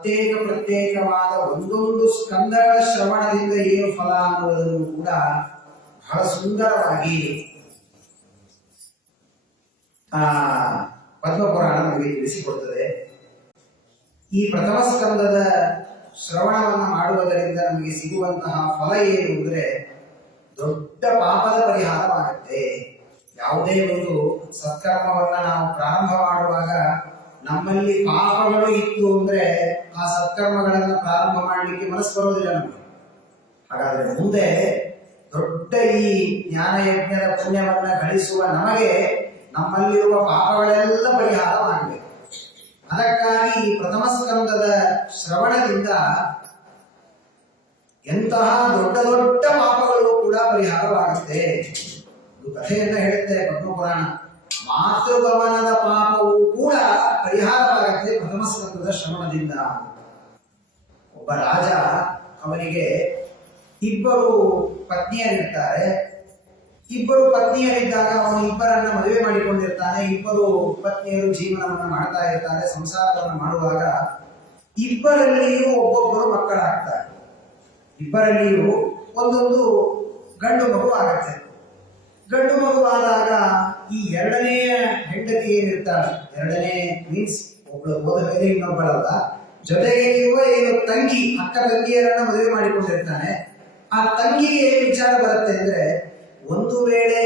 ಪ್ರತ್ಯೇಕವಾದ ಒಂದೊಂದು ಸ್ಕಂದಗಳ ಶ್ರವಣದಿಂದ ಏನು ಫಲ ಅನ್ನುವುದನ್ನು ಕೂಡ ಬಹಳ ಸುಂದರವಾಗಿ ಪದ್ಮಪುರಾಣ ನಮಗೆ ತಿಳಿಸಿಕೊಡುತ್ತದೆ. ಈ ಪ್ರಥಮ ಸ್ಕಂದದ ಶ್ರವಣವನ್ನು ಮಾಡುವುದರಿಂದ ನಮಗೆ ಸಿಗುವಂತಹ ಫಲ ಏನು ಅಂದರೆ ದೊಡ್ಡ ಪಾಪದ ಪರಿಹಾರವಾಗುತ್ತೆ. ಯಾವುದೇ ಒಂದು ಸತ್ಕರ್ಮವನ್ನು ನಾವು ಪ್ರಾರಂಭ ಮಾಡುವಾಗ ನಮ್ಮಲ್ಲಿ ಪಾಪಗಳು ಇತ್ತು ಅಂದ್ರೆ ಆ ಸತ್ಕರ್ಮಗಳನ್ನು ಪ್ರಾರಂಭ ಮಾಡಲಿಕ್ಕೆ ಮನಸ್ಸು ಬರೋದಿಲ್ಲ ನಮಗೆ. ಹಾಗಾದ್ರೆ ಮುಂದೆ ದೊಡ್ಡ ಈ ಜ್ಞಾನಯಜ್ಞದ ಪುಣ್ಯವನ್ನ ಗಳಿಸುವ ನಮಗೆ ನಮ್ಮಲ್ಲಿರುವ ಪಾಪಗಳೆಲ್ಲ ಪರಿಹಾರವಾಗಬೇಕು. ಅದಕ್ಕಾಗಿ ಈ ಪ್ರಥಮ ಸ್ಕಂದದ ಶ್ರವಣದಿಂದ ಎಂತಹ ದೊಡ್ಡ ದೊಡ್ಡ ಪಾಪಗಳು ಕೂಡ ಪರಿಹಾರವಾಗುತ್ತೆ. ಒಂದು ಕಥೆಯನ್ನ ಹೇಳುತ್ತೆ ಪದ್ಮಪುರಾಣ. ಮಾತೃಗಮನದ ಪಾಪವು ಕೂಡ ಪರಿಹಾರವಾಗುತ್ತೆ ಪ್ರಥಮ ಸ್ಕಂದದ ಶ್ರವಣದಿಂದ. ಒಬ್ಬ ರಾಜ, ಅವನಿಗೆ ಇಬ್ಬರು ಪತ್ನಿಯರಿರ್ತಾರೆ. ಇಬ್ಬರು ಪತ್ನಿಯರಿದ್ದಾಗ ಅವನು ಇಬ್ಬರನ್ನ ಮದುವೆ ಮಾಡಿಕೊಂಡಿರ್ತಾನೆ. ಇಬ್ಬರು ಪತ್ನಿಯರು ಜೀವನವನ್ನು ಮಾಡ್ತಾ ಇರ್ತಾರೆ. ಸಂಸಾರವನ್ನು ಮಾಡುವಾಗ ಇಬ್ಬರಲ್ಲಿಯೂ ಒಬ್ಬೊಬ್ಬರು ಮಕ್ಕಳಾಗ್ತಾರೆ. ಇಬ್ಬರಲ್ಲಿಯೂ ಒಂದೊಂದು ಗಂಡು ಮಗು ಆಗತ್ತೆ. ಗಂಡು ಮಗುವಾದಾಗ ಈ ಎರಡನೆಯ ಹೆಂಡತಿ ಏನಿರ್ತಾಳೆ, ಎರಡನೇ ಮೀನ್ಸ್ ಒಬ್ಬಳು ಹೋದ ಮೇಲೆ ಇನ್ನೊಬ್ಬಳಲ್ಲ, ಜೊತೆಗೆ ಇರುವ ಏನು ತಂಗಿ, ಅಕ್ಕ ತಂಗಿಯರನ್ನ ಮದುವೆ ಮಾಡಿಕೊಂಡಿರ್ತಾನೆ. ಆ ತಂಗಿಗೆ ಏನ್ ವಿಚಾರ ಬರುತ್ತೆ ಅಂದ್ರೆ, ಒಂದು ವೇಳೆ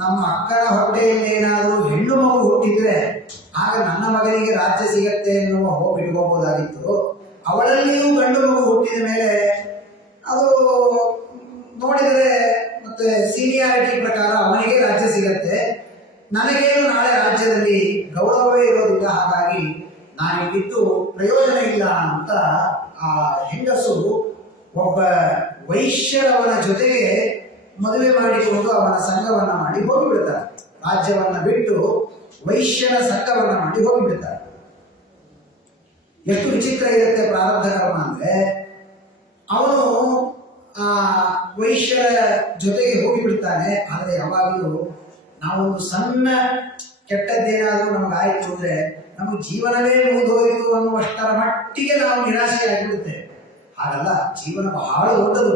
ನಮ್ಮ ಅಕ್ಕನ ಹೊಟ್ಟೆಯಲ್ಲಿ ಏನಾದರೂ ಹೆಣ್ಣು ಮಗು ಹುಟ್ಟಿದ್ರೆ ಆಗ ನನ್ನ ಮಗನಿಗೆ ರಾಜ್ಯ ಸಿಗತ್ತೆ ಎನ್ನುವ ಹೋಗಿ ಇಟ್ಕೋಬಹುದಾಗಿತ್ತು. ಅವಳಲ್ಲಿಯೂ ಗಂಡು ಮಗು ಹುಟ್ಟಿದ ಮೇಲೆ ಅದು ನೋಡಿದರೆ ಮತ್ತೆ ಸೀನಿಯಾರಿಟಿ ಪ್ರಕಾರ ಅವನಿಗೆ ರಾಜ್ಯ ಸಿಗತ್ತೆ, ನನಗೇನು ನಾಳೆ ರಾಜ್ಯದಲ್ಲಿ ಗೌರವವೇ ಇರೋದಿಲ್ಲ, ಹಾಗಾಗಿ ನಾನಿದ್ದು ಪ್ರಯೋಜನ ಇಲ್ಲ ಅಂತ ಆ ಹೆಂಗಸು ಒಬ್ಬ ವೈಶ್ಯರವನ ಜೊತೆಗೆ ಮದುವೆ ಮಾಡಿಕೊಂಡು ಅವನ ಸಂಘವನ್ನ ಮಾಡಿ ಹೋಗಿಬಿಡ್ತಾರೆ. ರಾಜ್ಯವನ್ನ ಬಿಟ್ಟು ವೈಶ್ಯನ ಸಂಘವನ್ನ ಮಾಡಿ ಹೋಗಿಬಿಡ್ತಾರೆ. ಎಷ್ಟು ವಿಚಿತ್ರ ಇರುತ್ತೆ ಪ್ರಾರಬ್ಧ ಕರ್ಮ ಅಂದ್ರೆ, ಅವನು ಆ ವೈಶ್ಯರ ಜೊತೆಗೆ ಹೋಗಿಬಿಡ್ತಾನೆ. ಆದರೆ ಯಾವಾಗಲೂ ನಾವೊಂದು ಸಣ್ಣ ಕೆಟ್ಟದ್ದೇನಾದರೂ ನಮಗಾಯ್ತು ಅಂದ್ರೆ ನಮಗೆ ಜೀವನವೇ ಮುಗಿದೋಯಿತು ಅನ್ನುವಷ್ಟರ ಮಟ್ಟಿಗೆ ನಾವು ನಿರಾಶೆಯಾಗಿಬಿಡುತ್ತೇವೆ. ಹಾಗಲ್ಲ, ಜೀವನ ಬಹಳ ದೊಡ್ಡದು.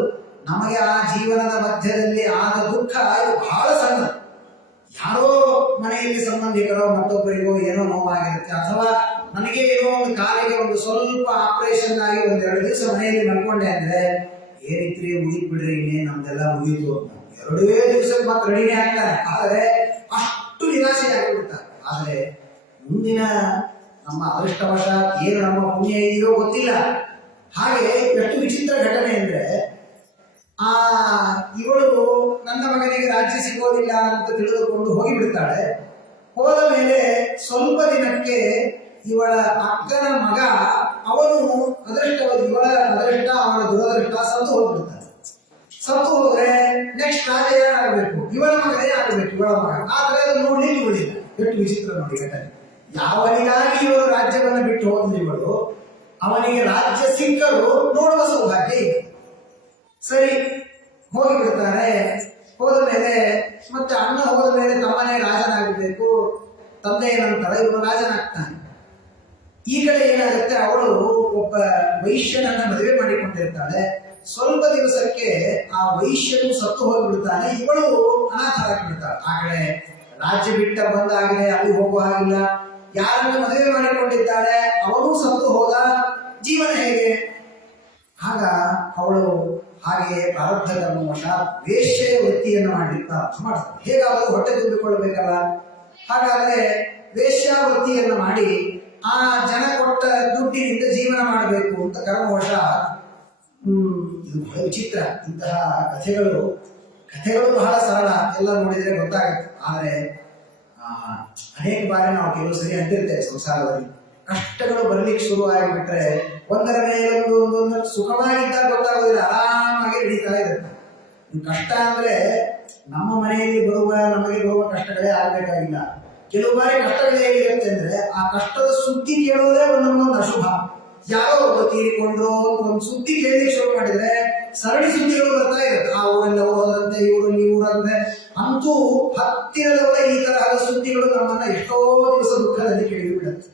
ನಮಗೆ ಆ ಜೀವನದ ಮಧ್ಯದಲ್ಲಿ ಆದ ದುಃಖ ಇದು ಬಹಳ ಸಣ್ಣ. ಯಾರೋ ಮನೆಯಲ್ಲಿ ಸಂಬಂಧಿಕರೋ ಮತ್ತೊಬ್ಬರಿಗೋ ಏನೋ ನೋವಾಗಿರುತ್ತೆ, ಅಥವಾ ನನಗೆ ಏನೋ ಒಂದು ಕಾಲಿಗೆ ಒಂದು ಸ್ವಲ್ಪ ಆಪರೇಷನ್ ಆಗಿ ಒಂದೆರಡು ದಿವಸ ಮನೆಯಲ್ಲಿ ಮಲ್ಕೊಂಡೆ ಅಂದ್ರೆ ಏನಿತ್ರಿ ಮುಗಿದ್ಬಿಡ್ರಿ, ಇನ್ನೇ ನಮ್ದೆಲ್ಲ ಮುಗಿತು ಅಂತ 2 ದಿವಸಕ್ಕೆ ಮತ್ತೆ ರೆಡಿನೇ ಆಗ್ತಾನೆ. ಆದರೆ ಅಷ್ಟು ನಿರಾಶೆ ಆಗಿಬಿಡ್ತಾರೆ. ಆದರೆ ಮುಂದಿನ ನಮ್ಮ ಅದೃಷ್ಟವಶ ಏನು ನಮ್ಮ ಪುಣ್ಯ ಇದೆಯೋ ಗೊತ್ತಿಲ್ಲ. ಹಾಗೆ ಎಷ್ಟು ವಿಚಿತ್ರ ಘಟನೆ ಅಂದ್ರೆ, ಇವಳು ನನ್ನ ಮಗನಿಗೆ ರಾಜ್ಯ ಸಿಗೋದಿಲ್ಲ ಅಂತ ತಿಳಿದುಕೊಂಡು ಹೋಗಿಬಿಡ್ತಾಳೆ. ಹೋದ ಮೇಲೆ ಸ್ವಲ್ಪ ದಿನಕ್ಕೆ ಇವಳ ಅಕ್ಕನ ಮಗ, ಅವನು ಇವಳ ಅದೃಷ್ಟ ಅವನ ದುರದೃಷ್ಟ ಸತ್ತು ಹೋಗ್ಬಿಡ್ತಾನೆ. ಸತ್ತು ಹೋದ್ರೆ ನೆಕ್ಸ್ಟ್ ರಾಜ ಯಾರಾಗಬೇಕು? ಇವಳ ಮಗನೇ ಆಗಬೇಕು, ಇವಳ ಮಗ. ಆದ್ರೆ ಅದು ನೋಡ್ಲಿಕ್ಕೆ ಉಳಿಲ್ಲ. ಎಷ್ಟು ವಿಚಿತ್ರ ನೋಡಿ ಘಟನೆ. ಯಾವನಿಗಾಗಿ ಇವಳು ರಾಜ್ಯವನ್ನು ಬಿಟ್ಟು ಹೋದ್ಲು ಇವಳು, ಅವನಿಗೆ ರಾಜ್ಯ ಸಿಕ್ಕರು ನೋಡುವ ಸೌಭಾಗ್ಯ ಇದೆ. ಸರಿ, ಹೋಗಿಬಿಡ್ತಾರೆ. ಹೋದ ಮೇಲೆ ಮತ್ತೆ ಅಣ್ಣ ಹೋದ ಮೇಲೆ ತಮ್ಮನೇ ರಾಜನಾಗಬೇಕು, ತಂದೆಯ ನಂತರ ಇವನು ರಾಜನಾಗ್ತಾನೆ. ಈ ಕಡೆ ಏನಾಗುತ್ತೆ, ಅವಳು ಒಬ್ಬ ವೈಶ್ಯನನ್ನ ಮದುವೆ ಮಾಡಿಕೊಂಡಿರ್ತಾಳೆ. ಸ್ವಲ್ಪ ದಿವಸಕ್ಕೆ ಆ ವೈಶ್ಯನು ಸತ್ತು ಹೋಗಿಬಿಡ್ತಾನೆ. ಇವಳು ಅನಾಥರಾಗಿಬಿಡ್ತಾಳೆ. ಆ ಕಡೆ ರಾಜ್ಯ ಬಿಟ್ಟ ಬಂದಾಗಿದೆ, ಅಲ್ಲಿ ಹೋಗುವ ಹಾಗಿಲ್ಲ. ಯಾರನ್ನ ಮದುವೆ ಮಾಡಿಕೊಂಡಿದ್ದಾಳೆ ಅವನು ಸತ್ತು ಹೋದ, ಜೀವನ ಹೇಗೆ? ಆಗ ಅವಳು ಹಾಗೆ ಪ್ರಾರಬ್ಧ ಕರ್ಮವಶ ವೇಶ್ಯೆಯ ವೃತ್ತಿಯನ್ನು ಮಾಡಲಿಕ್ಕೆ ಮಾಡ್ತಾಳೆ. ಹೇಗಾದರೂ ಹೊಟ್ಟೆ ತುಂಬಿಕೊಳ್ಳಬೇಕಲ್ಲ, ಹಾಗಾದರೆ ವೇಶ್ಯಾವೃತ್ತಿಯನ್ನು ಮಾಡಿ ಆ ಜನ ಕೊಟ್ಟ ದುಡ್ಡಿನಿಂದ ಜೀವನ ಮಾಡಬೇಕು ಅಂತ ಕರ್ಮವಶ. ಇದು ಬಹಳ ವಿಚಿತ್ರ. ಇಂತಹ ಕಥೆಗಳು ಬಹಳ ಸರಳ, ಎಲ್ಲ ನೋಡಿದರೆ ಗೊತ್ತಾಗುತ್ತೆ. ಆದರೆ ಅನೇಕ ಬಾರಿ ನಾವು ಕೆಲವು ಸರಿ ಅಂತಿರ್ತೇವೆ, ಸಂಸಾರದಲ್ಲಿ ಕಷ್ಟಗಳು ಬರ್ಲಿಕ್ಕೆ ಶುರು ಆಗಿಬಿಟ್ರೆ ಒಂದರ ಮೇಲೆ ಒಂದೊಂದು ಸುಖವಾಗಿದ್ದಾಗ ಗೊತ್ತಾಗೋದಿಲ್ಲ, ಆರಾಮಾಗಿ ಹಿಡಿತಾ ಇರುತ್ತೆ. ಕಷ್ಟ ಅಂದ್ರೆ ನಮ್ಮ ಮನೆಯಲ್ಲಿ ನಮಗೆ ಬರುವ ಕಷ್ಟಗಳೇ ಆಗಬೇಕಾಗಿಲ್ಲ. ಕೆಲವು ಬಾರಿ ಕಷ್ಟಗಳು ಹೇಗಿರುತ್ತೆ ಅಂದ್ರೆ, ಆ ಕಷ್ಟದ ಸುದ್ದಿ ಕೇಳೋದೇ ಒಂದೊಂದು ಅಶುಭ. ಯಾರೋ ಒಬ್ಬ ತೀರಿಕೊಂಡ್ರು ಒಂದು ಸುದ್ದಿ ಕೇಳಲಿಕ್ಕೆ ಶುರು ಮಾಡಿದ್ರೆ ಸರಣಿ ಸುದ್ದಿಗಳು ಬರ್ತಾ ಇರುತ್ತೆ. ಆ ಊರಲ್ಲಿ ಹೋದಂತೆ, ಇವರಲ್ಲಿ ಊರಂತೆ, ಅಂತೂ ಹತ್ತಿರದವರ ಈ ತರಹದ ಸುದ್ದಿಗಳು ನಮ್ಮನ್ನ ಎಷ್ಟೋ ದಿವಸ ದುಃಖದಲ್ಲಿ ಕೇಳಿಬಿಡುತ್ತೆ.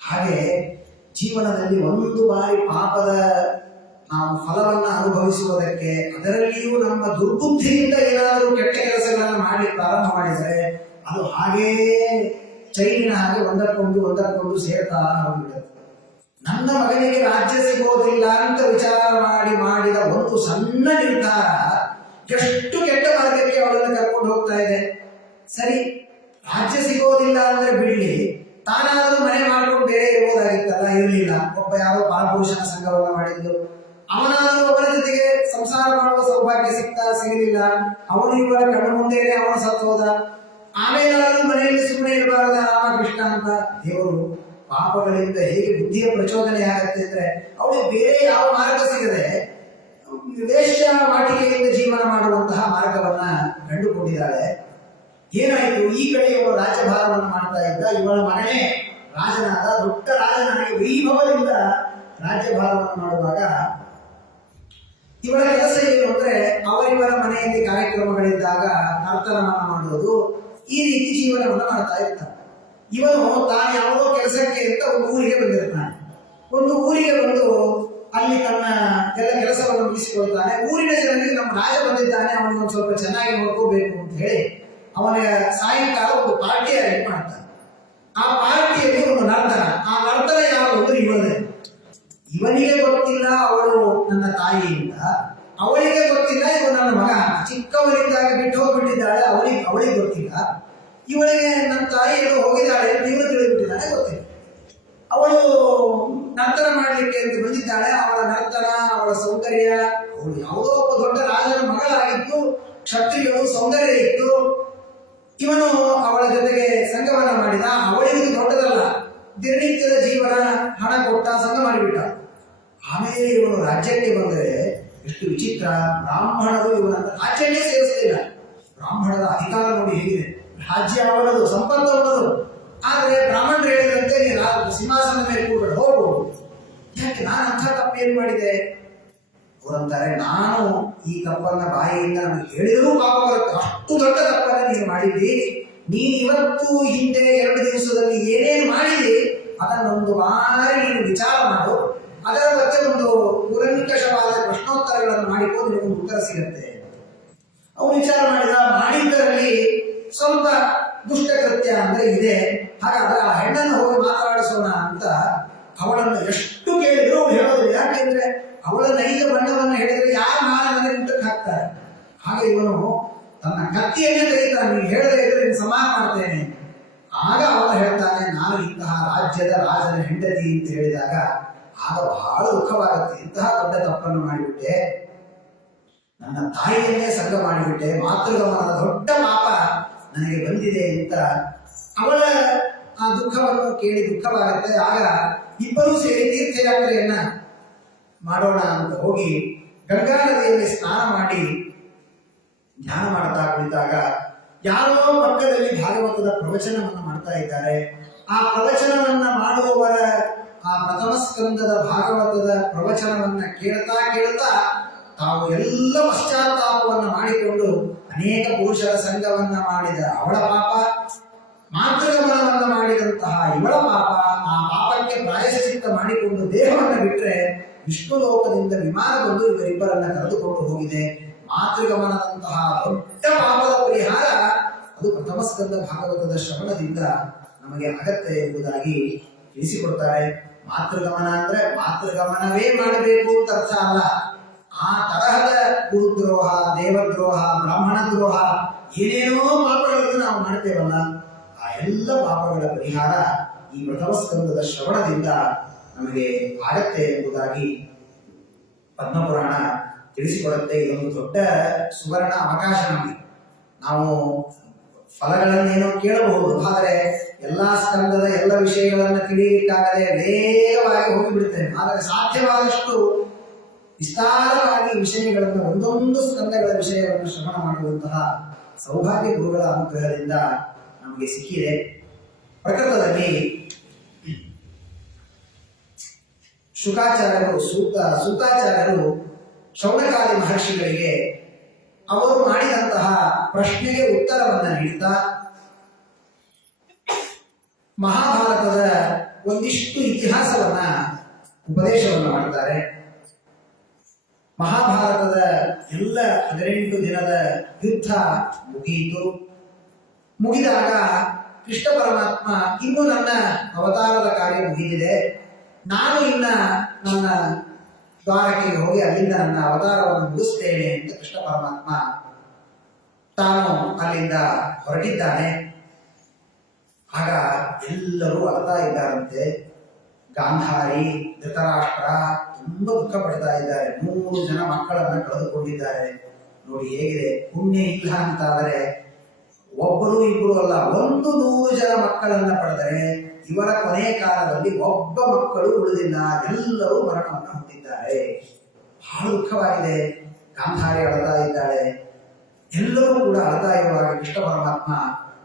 ಹಾಗೆ ಜೀವನದಲ್ಲಿ ಒಂದು ಬಾರಿ ಪಾಪದ ನಾವು ಫಲವನ್ನ ಅನುಭವಿಸುವುದಕ್ಕೆ, ಅದರಲ್ಲಿಯೂ ನಮ್ಮ ದುರ್ಬುದ್ಧಿಯಿಂದ ಏನಾದರೂ ಕೆಟ್ಟ ಕೆಲಸಗಳನ್ನು ಮಾಡಿ ಪ್ರಾರಂಭ ಮಾಡಿದರೆ ಅದು ಹಾಗೇ ಚೈನಿನ ಹಾಗೆ ಒಂದಕ್ಕೊಂದು ಸೇರ್ತಾ ಹೋಗ್ಬಿಡುತ್ತೆ. ನನ್ನ ಮಗನಿಗೆ ರಾಜ್ಯ ಸಿಗೋದಿಲ್ಲ ಅಂತ ವಿಚಾರ ಮಾಡಿದ ಒಂದು ಸಣ್ಣ ನಿರ್ಧಾರ ಎಷ್ಟು ಕೆಟ್ಟ ಮಾರ್ಗಕ್ಕೆ ಅವಳನ್ನು ಕರ್ಕೊಂಡು ಹೋಗ್ತಾ ಇದೆ. ಸರಿ, ರಾಜ್ಯ ಸಿಗೋದಿಲ್ಲ ಅಂದ್ರೆ ಬಿಡ್ಲಿ, ತಾನಾದರೂ ಮನೆ ಮಾಡ್ಕೊಂಡು ಬೇರೆ ಇರ್ಬೋದಾಗಿತ್ತಲ್ಲ, ಇರಲಿಲ್ಲ. ಒಬ್ಬ ಯಾರೋ ಪರಪುರುಷನ ಸಂಘವನ್ನು ಮಾಡಿದ್ದು, ಅವನಾದರೂ ಅವನ ಜೊತೆಗೆ ಸಂಸಾರ ಮಾಡುವ ಸೌಭಾಗ್ಯ ಸಿಗಲಿಲ್ಲ. ಅವನು ಇವರ ಕಣ್ಣು ಮುಂದೆನೆ ಅವನು ಸತ್ತು ಹೋದ. ಆಮೇಲಾದರೂ ಮನೆಯಲ್ಲಿ ಸುಮ್ಮನೆ ಇರಬಾರದ ರಾಮಕೃಷ್ಣ ಅಂತ. ದೇವರು ಪಾಪಗಳಿಂದ ಹೇಗೆ ಬುದ್ಧಿಯ ಪ್ರಚೋದನೆ ಆಗತ್ತೆ ಅಂದ್ರೆ, ಅವಳಿಗೆ ಬೇರೆ ಯಾವ ಮಾರ್ಗ ಸಿಗದೆ ವೇಶ್ಯ ವಾಟಿಕೆಯಿಂದ ಜೀವನ ಮಾಡುವಂತಹ ಮಾರ್ಗವನ್ನ ಕಂಡುಕೊಂಡಿದ್ದಾಳೆ. ಏನಾಯ್ತು, ಈ ಕಡೆ ಇವಳು ರಾಜ್ಯಭಾರವನ್ನು ಮಾಡ್ತಾ ಇದ್ದ, ಇವಳ ಮಗನೇ ರಾಜನಾದ, ದೊಡ್ಡ ರಾಜನಾಗಿ ವೈಭವದಿಂದ ರಾಜ್ಯಭಾರವನ್ನು ಮಾಡುವಾಗ ಇವಳ ಕೆಲಸ ಏನು ಅಂದ್ರೆ, ಅವರಿವರ ಮನೆಯಲ್ಲಿ ಕಾರ್ಯಕ್ರಮಗಳಿದ್ದಾಗ ನರ್ತನವನ್ನು ಮಾಡುವುದು, ಈ ರೀತಿ ಜೀವನವನ್ನು ಮಾಡ್ತಾ ಇರ್ತಾನೆ. ಇವನು ತಾನು ಯಾವುದೋ ಕೆಲಸಕ್ಕೆ ಅಂತ ಒಂದು ಊರಿಗೆ ಬಂದಿರ್ತಾನೆ. ಒಂದು ಊರಿಗೆ ಬಂದು ಅಲ್ಲಿ ತನ್ನ ಎಲ್ಲ ಕೆಲಸವನ್ನು ಮುಗಿಸಿಕೊಳ್ತಾನೆ. ಊರಿನ ಜನರಿಗೆ ನಮ್ಮ ರಾಜ ಬಂದಿದ್ದಾನೆ, ಅವನಿಗೊಂದು ಸ್ವಲ್ಪ ಚೆನ್ನಾಗಿ ನೋಡ್ಕೋಬೇಕು ಅಂತ ಹೇಳಿ ಅವನ ಸಾಯಂಕಾಲ ಒಂದು ಪಾರ್ಟಿ ಅರೇಂಜ್ ಮಾಡ್ತಾನೆ. ಆ ಪಾರ್ಟಿಯಲ್ಲಿ ಒಂದು ನರ್ತನ, ಆ ನರ್ತನ ಯಾವುದು ಇವಳೇ. ಇವನಿಗೆ ಗೊತ್ತಿಲ್ಲ ಅವಳು ನನ್ನ ತಾಯಿಯಿಂದ, ಅವಳಿಗೆ ಗೊತ್ತಿಲ್ಲ ಇವ ನನ್ನ ಮಗ, ಚಿಕ್ಕವನಿದ್ದಾಗ ಬಿಟ್ಟು ಹೋಗ್ಬಿಟ್ಟಿದ್ದಾಳೆ, ಅವಳಿಗೆ ಗೊತ್ತಿಲ್ಲ. ಇವಳಿಗೆ ನನ್ನ ತಾಯಿ ಎಲ್ಲೋ ಹೋಗಿದ್ದಾಳೆ ಅಂತ ಇವನು ತಿಳಿದ್ಬಿಟ್ಟಿದ್ದಾನೆ, ಗೊತ್ತಿಲ್ಲ. ಅವಳು ನರ್ತನ ಮಾಡಲಿಕ್ಕೆ ಅಂತ ಬಂದಿದ್ದಾಳೆ. ಅವಳ ನರ್ತನ, ಅವಳ ಸೌಂದರ್ಯ, ಅವಳು ಯಾವುದೋ ಒಬ್ಬ ದೊಡ್ಡ ರಾಜನ ಮಗಳಾಗಿದ್ದು, ಕ್ಷತ್ರಿಯಳು, ಸೌಂದರ್ಯ ಇತ್ತು. ಇವನು ಅವಳ ಜೊತೆಗೆ ಸಂಘವನ್ನ ಮಾಡಿದ. ಅವಳಿಗೂ ದೊಡ್ಡದಲ್ಲ, ದಿನನಿತ್ಯದ ಜೀವನ, ಹಣ ಕೊಟ್ಟ, ಸಂಘ ಮಾಡಿಬಿಟ್ಟ. ಆಮೇಲೆ ಇವನು ರಾಜ್ಯಕ್ಕೆ ಬಂದರೆ ಎಷ್ಟು ವಿಚಿತ್ರ. ಬ್ರಾಹ್ಮಣರು ಇವನನ್ನ ರಾಜ್ಯಕ್ಕೆ ಸೇರಿಸಲಿಲ್ಲ. ಬ್ರಾಹ್ಮಣರ ಅಧಿಕಾರ ನೋಡಿ ಹೇಗಿದೆ, ರಾಜ್ಯ ಅವನದು, ಸಂಪತ್ತು ಅವನದು. ಆದರೆ ಬ್ರಾಹ್ಮಣರು ಹೇಳಿದಂತೆ ಸಿಂಹಾಸನ ಮೇಲೆ ಕೂಡಬೇಡ, ಹೋಗು. ಯಾಕೆ, ನಾನು ಅಂಥ ತಪ್ಪೇನು ಮಾಡಿದೆ? ಅವರಂತಾರೆ, ನಾನು ಈ ತಪ್ಪನ್ನ ಬಾಯಿಯಿಂದ ನಮಗೆ ಹೇಳಿದರೂ ಪಾಪ ಬರುತ್ತೆ, ಅಷ್ಟು ದೊಡ್ಡ ತಪ್ಪನ್ನ ನೀನು ಮಾಡಿದ್ದಿ. ನೀನು ಇವತ್ತು ಹಿಂದೆ 2 ದಿವಸದಲ್ಲಿ ಏನೇನು ಮಾಡಿದಿ ಅದನ್ನೊಂದು ಬಾರಿ ನೀನು ವಿಚಾರ ಮಾಡು. ಅದರ ಬಗ್ಗೆ ಒಂದು ಕೂಲಂಕಷವಾದ ಪ್ರಶ್ನೋತ್ತರಗಳನ್ನು ಮಾಡಿಕೊಂಡು ನಿಮಗೆ ಉತ್ತರ ಸಿಗುತ್ತೆ. ಅವನು ವಿಚಾರ ಮಾಡಿದ್ದರಲ್ಲಿ ಸ್ವಲ್ಪ ದುಷ್ಟಕೃತ್ಯ ಅಂದ್ರೆ ಇದೆ. ಹಾಗಾದ್ರೆ ಆ ಹೆಣ್ಣನ್ನು ಹೋಗಿ ಮಾತನಾಡಿಸೋಣ ಅಂತ ಅವಳನ್ನು ಎಷ್ಟು ಕೇಳಿದ್ರು ಅವಳು ಹೇಳೋದಿಲ್ಲ. ಯಾಕೆಂದ್ರೆ ಅವಳ ನೈಜ ಬಣ್ಣವನ್ನು ಹೇಳಿದ್ರೆ ಯಾರು ನನಗೆ ಊಟಕ್ಕೆ ಹಾಕ್ತಾರೆ. ಹಾಗೆ ಇವನು ತನ್ನ ಕತ್ತಿಯನ್ನೇ ತೆಗಿತಾನೆ, ನೀನು ಹೇಳದೇ ಇದ್ರೆ ನೀನು ಸಮಾನ ಮಾಡ್ತೇನೆ. ಆಗ ಅವನು ಹೇಳ್ತಾನೆ, ನಾನು ಇಂತಹ ರಾಜ್ಯದ ರಾಜನ ಹೆಂಡತಿ ಅಂತ ಹೇಳಿದಾಗ ಆಗ ಬಹಳ ದುಃಖವಾಗುತ್ತೆ. ಇಂತಹ ದೊಡ್ಡ ತಪ್ಪನ್ನು ಮಾಡಿಬಿಟ್ಟೆ, ನನ್ನ ತಾಯಿಯನ್ನೇ ಸಂಘ ಮಾಡಿಬಿಟ್ಟೆ, ಮಾತೃಗಮನದ ದೊಡ್ಡ ಪಾಪ ನನಗೆ ಬಂದಿದೆ ಅಂತ ಅವಳ ಆ ದುಃಖವನ್ನು ಕೇಳಿ ದುಃಖವಾಗುತ್ತೆ. ಆಗ ಇಬ್ಬರೂ ಸೇರಿ ತೀರ್ಥಯಾತ್ರೆಯನ್ನ ಮಾಡೋಣ ಅಂತ ಹೋಗಿ ಗಂಗಾ ನದಿಯಲ್ಲಿ ಸ್ನಾನ ಮಾಡಿ ಧ್ಯಾನ ಮಾಡ್ತಾ ಕುಳಿತಾಗ ಯಾರೋ ಪಕ್ಕದಲ್ಲಿ ಭಾಗವತದ ಪ್ರವಚನವನ್ನು ಮಾಡ್ತಾ ಇದ್ದಾರೆ. ಆ ಪ್ರವಚನವನ್ನ ಮಾಡುವವರ ಆ ಪ್ರಥಮ ಸ್ಕಂದದ ಭಾಗವತದ ಪ್ರವಚನವನ್ನ ಕೇಳ್ತಾ ತಾವು ಎಲ್ಲ ಪಶ್ಚಾತ್ತಾಪವನ್ನು ಮಾಡಿಕೊಂಡು ಅನೇಕ ಪುರುಷರ ಸಂಘವನ್ನ ಮಾಡಿದ ಅವಳ ಪಾಪ, ಮಾತೃಗಮನವನ್ನ ಮಾಡಿದಂತಹ ಇವಳ ಪಾಪ, ಆ ಪಾಪಕ್ಕೆ ಪ್ರಾಯಶ್ಚಿತ್ತ ಮಾಡಿಕೊಂಡು ದೇಹವನ್ನು ಬಿಟ್ಟರೆ ವಿಷ್ಣು ಲೋಕದಿಂದ ವಿಮಾನ ಬಂದು ಇವರಿಬ್ಬರನ್ನ ಕರೆದುಕೊಂಡು ಹೋಗಿದೆ. ಮಾತೃಗಮನದಂತಹ ದೊಡ್ಡ ಪಾಪದ ಪರಿಹಾರ ಅದು ಪ್ರಥಮ ಸ್ಕಂದ ಭಾಗವತದ ಶ್ರವಣದಿಂದ ನಮಗೆ ಅಗತ್ಯ ಎಂಬುದಾಗಿ ತಿಳಿಸಿಕೊಡ್ತಾರೆ. ಮಾತೃಗಮನ ಅಂದ್ರೆ ಮಾತೃಗಮನವೇ ಮಾಡಬೇಕು ಅಂತ ಅರ್ಥ ಅಲ್ಲ. ಆ ತರಹದ ಗುರುದ್ರೋಹ, ದೇವದ್ರೋಹ, ಬ್ರಾಹ್ಮಣ ದ್ರೋಹ, ಏನೇನೋ ಪಾಪಗಳನ್ನು ನಾವು ಮಾಡ್ತೇವಲ್ಲ, ಆ ಎಲ್ಲ ಪಾಪಗಳ ಪರಿಹಾರ ಈ ಪ್ರಥಮ ಸ್ಕಂದದ ಶ್ರವಣದಿಂದ ನಮಗೆ ಆಗತ್ತೆ ಎಂಬುದಾಗಿ ಪದ್ಮಪುರಾಣ ತಿಳಿಸಿಕೊಡುತ್ತೆ. ಇದೊಂದು ದೊಡ್ಡ ಸುವರ್ಣ ಅವಕಾಶ ನಮಗೆ. ನಾವು ಫಲಗಳನ್ನೇನೋ ಕೇಳಬಹುದು, ಆದರೆ ಎಲ್ಲಾ ಸ್ಕಂದದ ಎಲ್ಲ ವಿಷಯಗಳನ್ನು ತಿಳಿಯಲಿಕ್ಕಾಗದೆ ವೇಗವಾಗಿ ಹೋಗಿಬಿಡುತ್ತೇವೆ. ಆದರೆ ಸಾಧ್ಯವಾದಷ್ಟು ವಿಸ್ತಾರವಾಗಿ ವಿಷಯಗಳನ್ನು, ಒಂದೊಂದು ಸ್ಕಂದಗಳ ವಿಷಯವನ್ನು ಶ್ರವಣ ಮಾಡುವಂತಹ ಸೌಭಾಗ್ಯ ಗುರುಗಳ ಅನುಗ್ರಹದಿಂದ ನಮಗೆ ಸಿಕ್ಕಿದೆ. ಪ್ರಕೃತದಲ್ಲಿ ಶುಕಾಚಾರ್ಯರು ಸೂತಾಚಾರ್ಯರು ಶೌನಕಾದಿ ಮಹರ್ಷಿಗಳಿಗೆ ಅವರು ಮಾಡಿದಂತಹ ಪ್ರಶ್ನೆಗೆ ಉತ್ತರವನ್ನು ನೀಡುತ್ತಾ ಮಹಾಭಾರತದ ಒಂದಿಷ್ಟು ಇತಿಹಾಸವನ್ನ ಉಪದೇಶವನ್ನು ಮಾಡ್ತಾರೆ. ಮಹಾಭಾರತದ ಎಲ್ಲ 18 ದಿನದ ಯುದ್ಧ ಮುಗಿಯಿತು. ಮುಗಿದಾಗ ಕೃಷ್ಣ ಪರಮಾತ್ಮ ಇನ್ನು ನನ್ನ ಅವತಾರದ ಕಾರ್ಯ ಮುಗಿದಿದೆ, ನಾನು ಇನ್ನ ನನ್ನ ದ್ವಾರಕೆಗೆ ಹೋಗಿ ಅಲ್ಲಿಂದ ನನ್ನ ಅವತಾರವನ್ನು ಮುಗಿಸ್ತೇನೆ ಅಂತ ಕೃಷ್ಣ ಪರಮಾತ್ಮ ತಾನು ಅಲ್ಲಿಂದ ಹೊರಟಿದ್ದಾನೆ. ಆಗ ಎಲ್ಲರೂ ಅಳ್ತಾ ಇದ್ದಾರಂತೆ. ಗಾಂಧಾರಿ, ಧೃತರಾಷ್ಟ್ರ ತುಂಬಾ ದುಃಖ ಪಡ್ತಾ ಇದ್ದಾರೆ. 3 ಜನ ಮಕ್ಕಳನ್ನ ಕಳೆದುಕೊಂಡಿದ್ದಾರೆ. ನೋಡಿ ಹೇಗಿದೆ, ಪುಣ್ಯ ಇಲ್ಲ ಅಂತಾದರೆ ಒಬ್ಬರು ಇಬ್ಬರು ಅಲ್ಲ, 100 ಜನ ಮಕ್ಕಳನ್ನ ಪಡೆದರೆ ಇವರ ಕೊನೆಯ ಕಾಲದಲ್ಲಿ ಒಬ್ಬ ಮಕ್ಕಳು ಉಳಿದಿಲ್ಲ, ಎಲ್ಲರೂ ಮರಣವನ್ನು ಹೊಂದಿದ್ದಾರೆ. ಬಹಳ ದುಃಖವಾಗಿದೆ. ಗಾಂಧಾರಿ ಅಳತಾ ಇದ್ದಾಳೆ. ಎಲ್ಲರೂ ಕೂಡ ಅಳತಾ ಇರುವಾಗ ಕೃಷ್ಣ ಪರಮಾತ್ಮ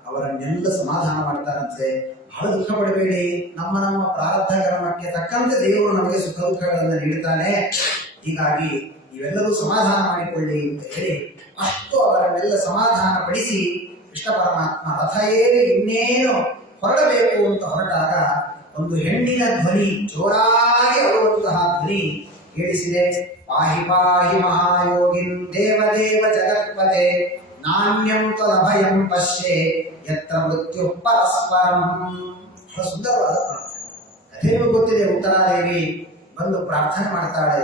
ಅವರನ್ನೆಲ್ಲ ಸಮಾಧಾನ ಮಾಡ್ತಾರಂತೆ. ಬಹಳ ದುಃಖ ಪಡಬೇಡಿ, ನಮ್ಮ ನಮ್ಮ ಪ್ರಾರಬ್ಧ ಕರ್ಮಕ್ಕೆ ತಕ್ಕಂತೆ ದೇವರು ನಮಗೆ ಸುಖ ದುಃಖಗಳನ್ನು ನೀಡುತ್ತಾನೆ, ಹೀಗಾಗಿ ನೀವೆಲ್ಲರೂ ಸಮಾಧಾನ ಮಾಡಿಕೊಳ್ಳಿ ಅಂತ ಹೇಳಿ ಅಷ್ಟು ಅವರನ್ನೆಲ್ಲ ಸಮಾಧಾನ ಪಡಿಸಿ ಕೃಷ್ಣ ಪರಮಾತ್ಮ ರಥ ಏರಿ ಇನ್ನೇನು ಹೊರಡಬೇಕು ಅಂತ ಹೊರಟಾಗ ಒಂದು ಹೆಣ್ಣಿನ ಧ್ವನಿ, ಜೋರಾಗಿ ಅಳುವಂತಹ ಧ್ವನಿ ಕೇಳಿಸಿದೆ. ಪಾಹಿ ಪಾಹಿ ಮಹಾಯೋಗಿನ್ ದೇವದೇವ ಜಗತ್ಪತೆ ನಾಣ್ಯಂ ತ್ವದಭಯಂ ಪಶ್ಯೆ ಯತ್ರ ಮೃತ್ಯು ಪರಸ್ಪರಂ. ಬಹಳ ಸುಂದರವಾದ ಪ್ರಾರ್ಥನೆ. ಕಥೆಯೂ ಗೊತ್ತಿದೆ. ಉತ್ತರಾದೇವಿ ಬಂದು ಪ್ರಾರ್ಥನೆ ಮಾಡ್ತಾಳೆ.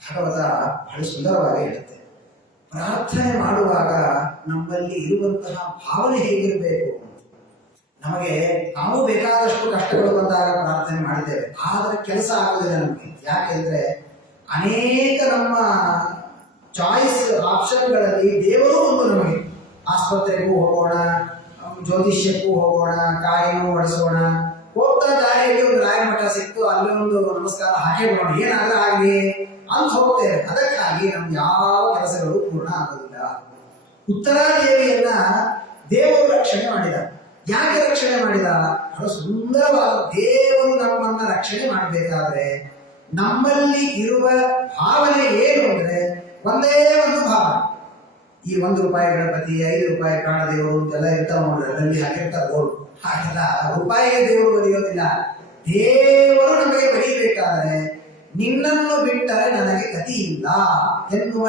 ಭಾಗವತ ಬಹಳ ಸುಂದರವಾಗಿ ಹೇಳುತ್ತೆ. ಪ್ರಾರ್ಥನೆ ಮಾಡುವಾಗ ನಮ್ಮಲ್ಲಿ ಇರುವಂತಹ ಭಾವನೆ ಹೇಗಿರಬೇಕು. ನಮಗೆ ನಾವು ಬೇಕಾದಷ್ಟು ಕಷ್ಟಗಳು ಬಂದಾಗ ಪ್ರಾರ್ಥನೆ ಮಾಡ್ತೇವೆ, ಆದರೆ ಕೆಲಸ ಆಗುದಿಲ್ಲ ನಮಗೆ. ಯಾಕೆಂದ್ರೆ ಅನೇಕ ನಮ್ಮ ಚಾಯ್ಸ್ ಆಪ್ಷನ್ಗಳಲ್ಲಿ ದೇವರು ಒಂದು ನಮಗೆ. ಆಸ್ಪತ್ರೆಗೂ ಹೋಗೋಣ, ಜ್ಯೋತಿಷ್ಯಕ್ಕೂ ಹೋಗೋಣ, ಕಾಯಿನೂ ಒಡಿಸೋಣ, ಹೋಗ್ತಾ ದಾರಿಯಲ್ಲಿ ಒಂದು ರಾಯಮಠ ಸಿಕ್ತು, ಅಲ್ಲಿ ಒಂದು ನಮಸ್ಕಾರ ಹಾಕಿ ನೋಡೋಣ, ಏನಾದ್ರೂ ಆಗಲಿ ಅಂತ ಹೋಗ್ತೇವೆ. ಅದಕ್ಕಾಗಿ ನಮ್ಗೆ ಯಾವ ಕೆಲಸಗಳು ಪೂರ್ಣ ಆಗೋದಿಲ್ಲ. ಉತ್ತರಾದೇವಿಯನ್ನ ದೇವರು ರಕ್ಷಣೆ ಮಾಡಿದ. ಯಾಕೆ ರಕ್ಷಣೆ ಮಾಡಿದ? ಬಹಳ ಸುಂದರವಾದ. ದೇವರು ನಮ್ಮನ್ನ ರಕ್ಷಣೆ ಮಾಡಬೇಕಾದ್ರೆ ನಮ್ಮಲ್ಲಿ ಇರುವ ಭಾವನೆ ಏನು ಅಂದ್ರೆ ಒಂದೇ ಒಂದು ಭಾವನೆ. ಈ ₹1 ಗಣಪತಿ, ₹5 ಪ್ರಾಣದೇವರು ಅಂತೆಲ್ಲ ಇರ್ತಾವ ನೋಡ್ರಿ, ಅದರಲ್ಲಿ ಹಾಕಿರ್ತಾರೆ ಬೋರ್ಡ್. ಹಾಗಲ್ಲ, ರೂಪಾಯಿಗೆ ದೇವರು ಬರೆಯೋದಿಲ್ಲ. ದೇವರು ನಮಗೆ ಬರೀಬೇಕಾದ್ರೆ ನಿನ್ನನ್ನು ಬಿಟ್ಟರೆ ನನಗೆ ಗತಿ ಇಲ್ಲ ಎನ್ನುವ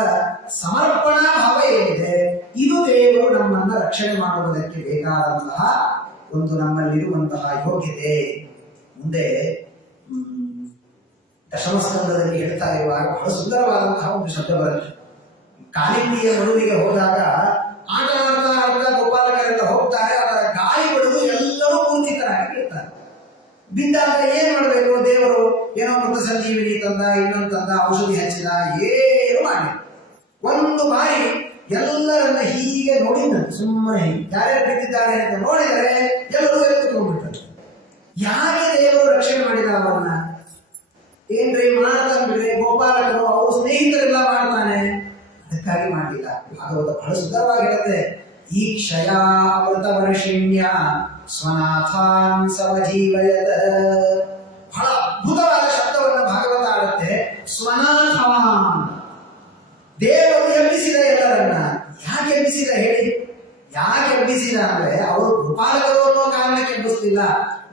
ಸಮರ್ಪಣಾ ಭಾವ ಏನಿದೆ, ಇದು ದೇವರು ನಮ್ಮನ್ನ ರಕ್ಷಣೆ ಮಾಡುವುದಕ್ಕೆ ಬೇಕಾದಂತಹ ಒಂದು ನಮ್ಮಲ್ಲಿರುವಂತಹ ಯೋಗ್ಯತೆ. ಮುಂದೆ ದಶಮಸ್ಕಂದದಲ್ಲಿ ಹೇಳ್ತಾ ಇರುವಾಗ ಬಹಳ ಸುಂದರವಾದಂತಹ ಒಂದು ಶಬ್ದ ಬರುತ್ತೆ. ಕಾಲಿಂದಿಯ ಮಡುವಿಗೆ ಹೋದಾಗ ಆಟ ಆಡ್ತಾ ಆಡ್ತಾ ಗೋಪಾಲಕರೆಲ್ಲ ಹೋಗ್ತಾರೆ. ಅವರ ಗಾಳಿ ಬಡಿದು ಎಲ್ಲರೂ ಮೂರ್ಛಿತರಾಗಿ ಇರ್ತಾರೆ. ಬಿದ್ದಾಗ ಏನ್ ಮಾಡಬೇಕು? ದೇವರು ಏನೋ ಮೃತ ಸಂಜೀವಿನಿ ತಂದ, ಇನ್ನೊಂದು ತಂದ, ಔಷಧಿ ಹಚ್ಚಿದ, ಏನು ಮಾಡಿ ಒಂದು ಬಾರಿ ಎಲ್ಲರನ್ನ ಹೀಗೆ ನೋಡಿದಂತೆ ಸುಮ್ಮನೆ ಯಾರ್ಯಾರು ಬಿದ್ದಿದ್ದಾರೆ ಅಂತ ನೋಡಿದರೆ ಎಲ್ಲರೂ ಎತ್ತುಕೊಂಡ್ಬಿಡ್ತಾರೆ. ಯಾಕೆ ದೇವರು ರಕ್ಷಣೆ ಮಾಡಿದ ಅವರನ್ನ? ಏನ್ರಿ ಮಾಡ್ತಾನ್ರಿ ಗೋಪಾಲಕರು, ಅವ್ರ ಸ್ನೇಹಿತರೆಲ್ಲ ಮಾಡ್ತಾನೆ, ಅದಕ್ಕಾಗಿ ಮಾಡಲಿಲ್ಲ. ಭಾಗವತ ಬಹಳ ಸುಂದರವಾಗಿ ಹೇಳುತ್ತೆ. ಈ ಕ್ಷಯಾಮೃತ ವರ್ಷಿಣ್ಯ ಸ್ವನಾಥಾನ್ ಸಮಜೀವಯತ. ಬಹಳ ಅದ್ಭುತವಾದ ಶಬ್ದವನ್ನು ಭಾಗವತ ಆಡುತ್ತೆ. ಸ್ವನಾಥಾನ್, ದೇವರು ಎಬ್ಬಿಸಿದ ಎಲ್ಲರನ್ನ. ಯಾಕೆ ಎಬ್ಬಿಸಿದ ಹೇಳಿ? ಯಾಕೆ ಎಬ್ಬಿಸಿದ ಅಂದ್ರೆ ಅವರು ಗೋಪಾಲಕರು ಅನ್ನೋ ಕಾರಣಕ್ಕೆ ಎಬ್ಬಿಸಲಿಲ್ಲ,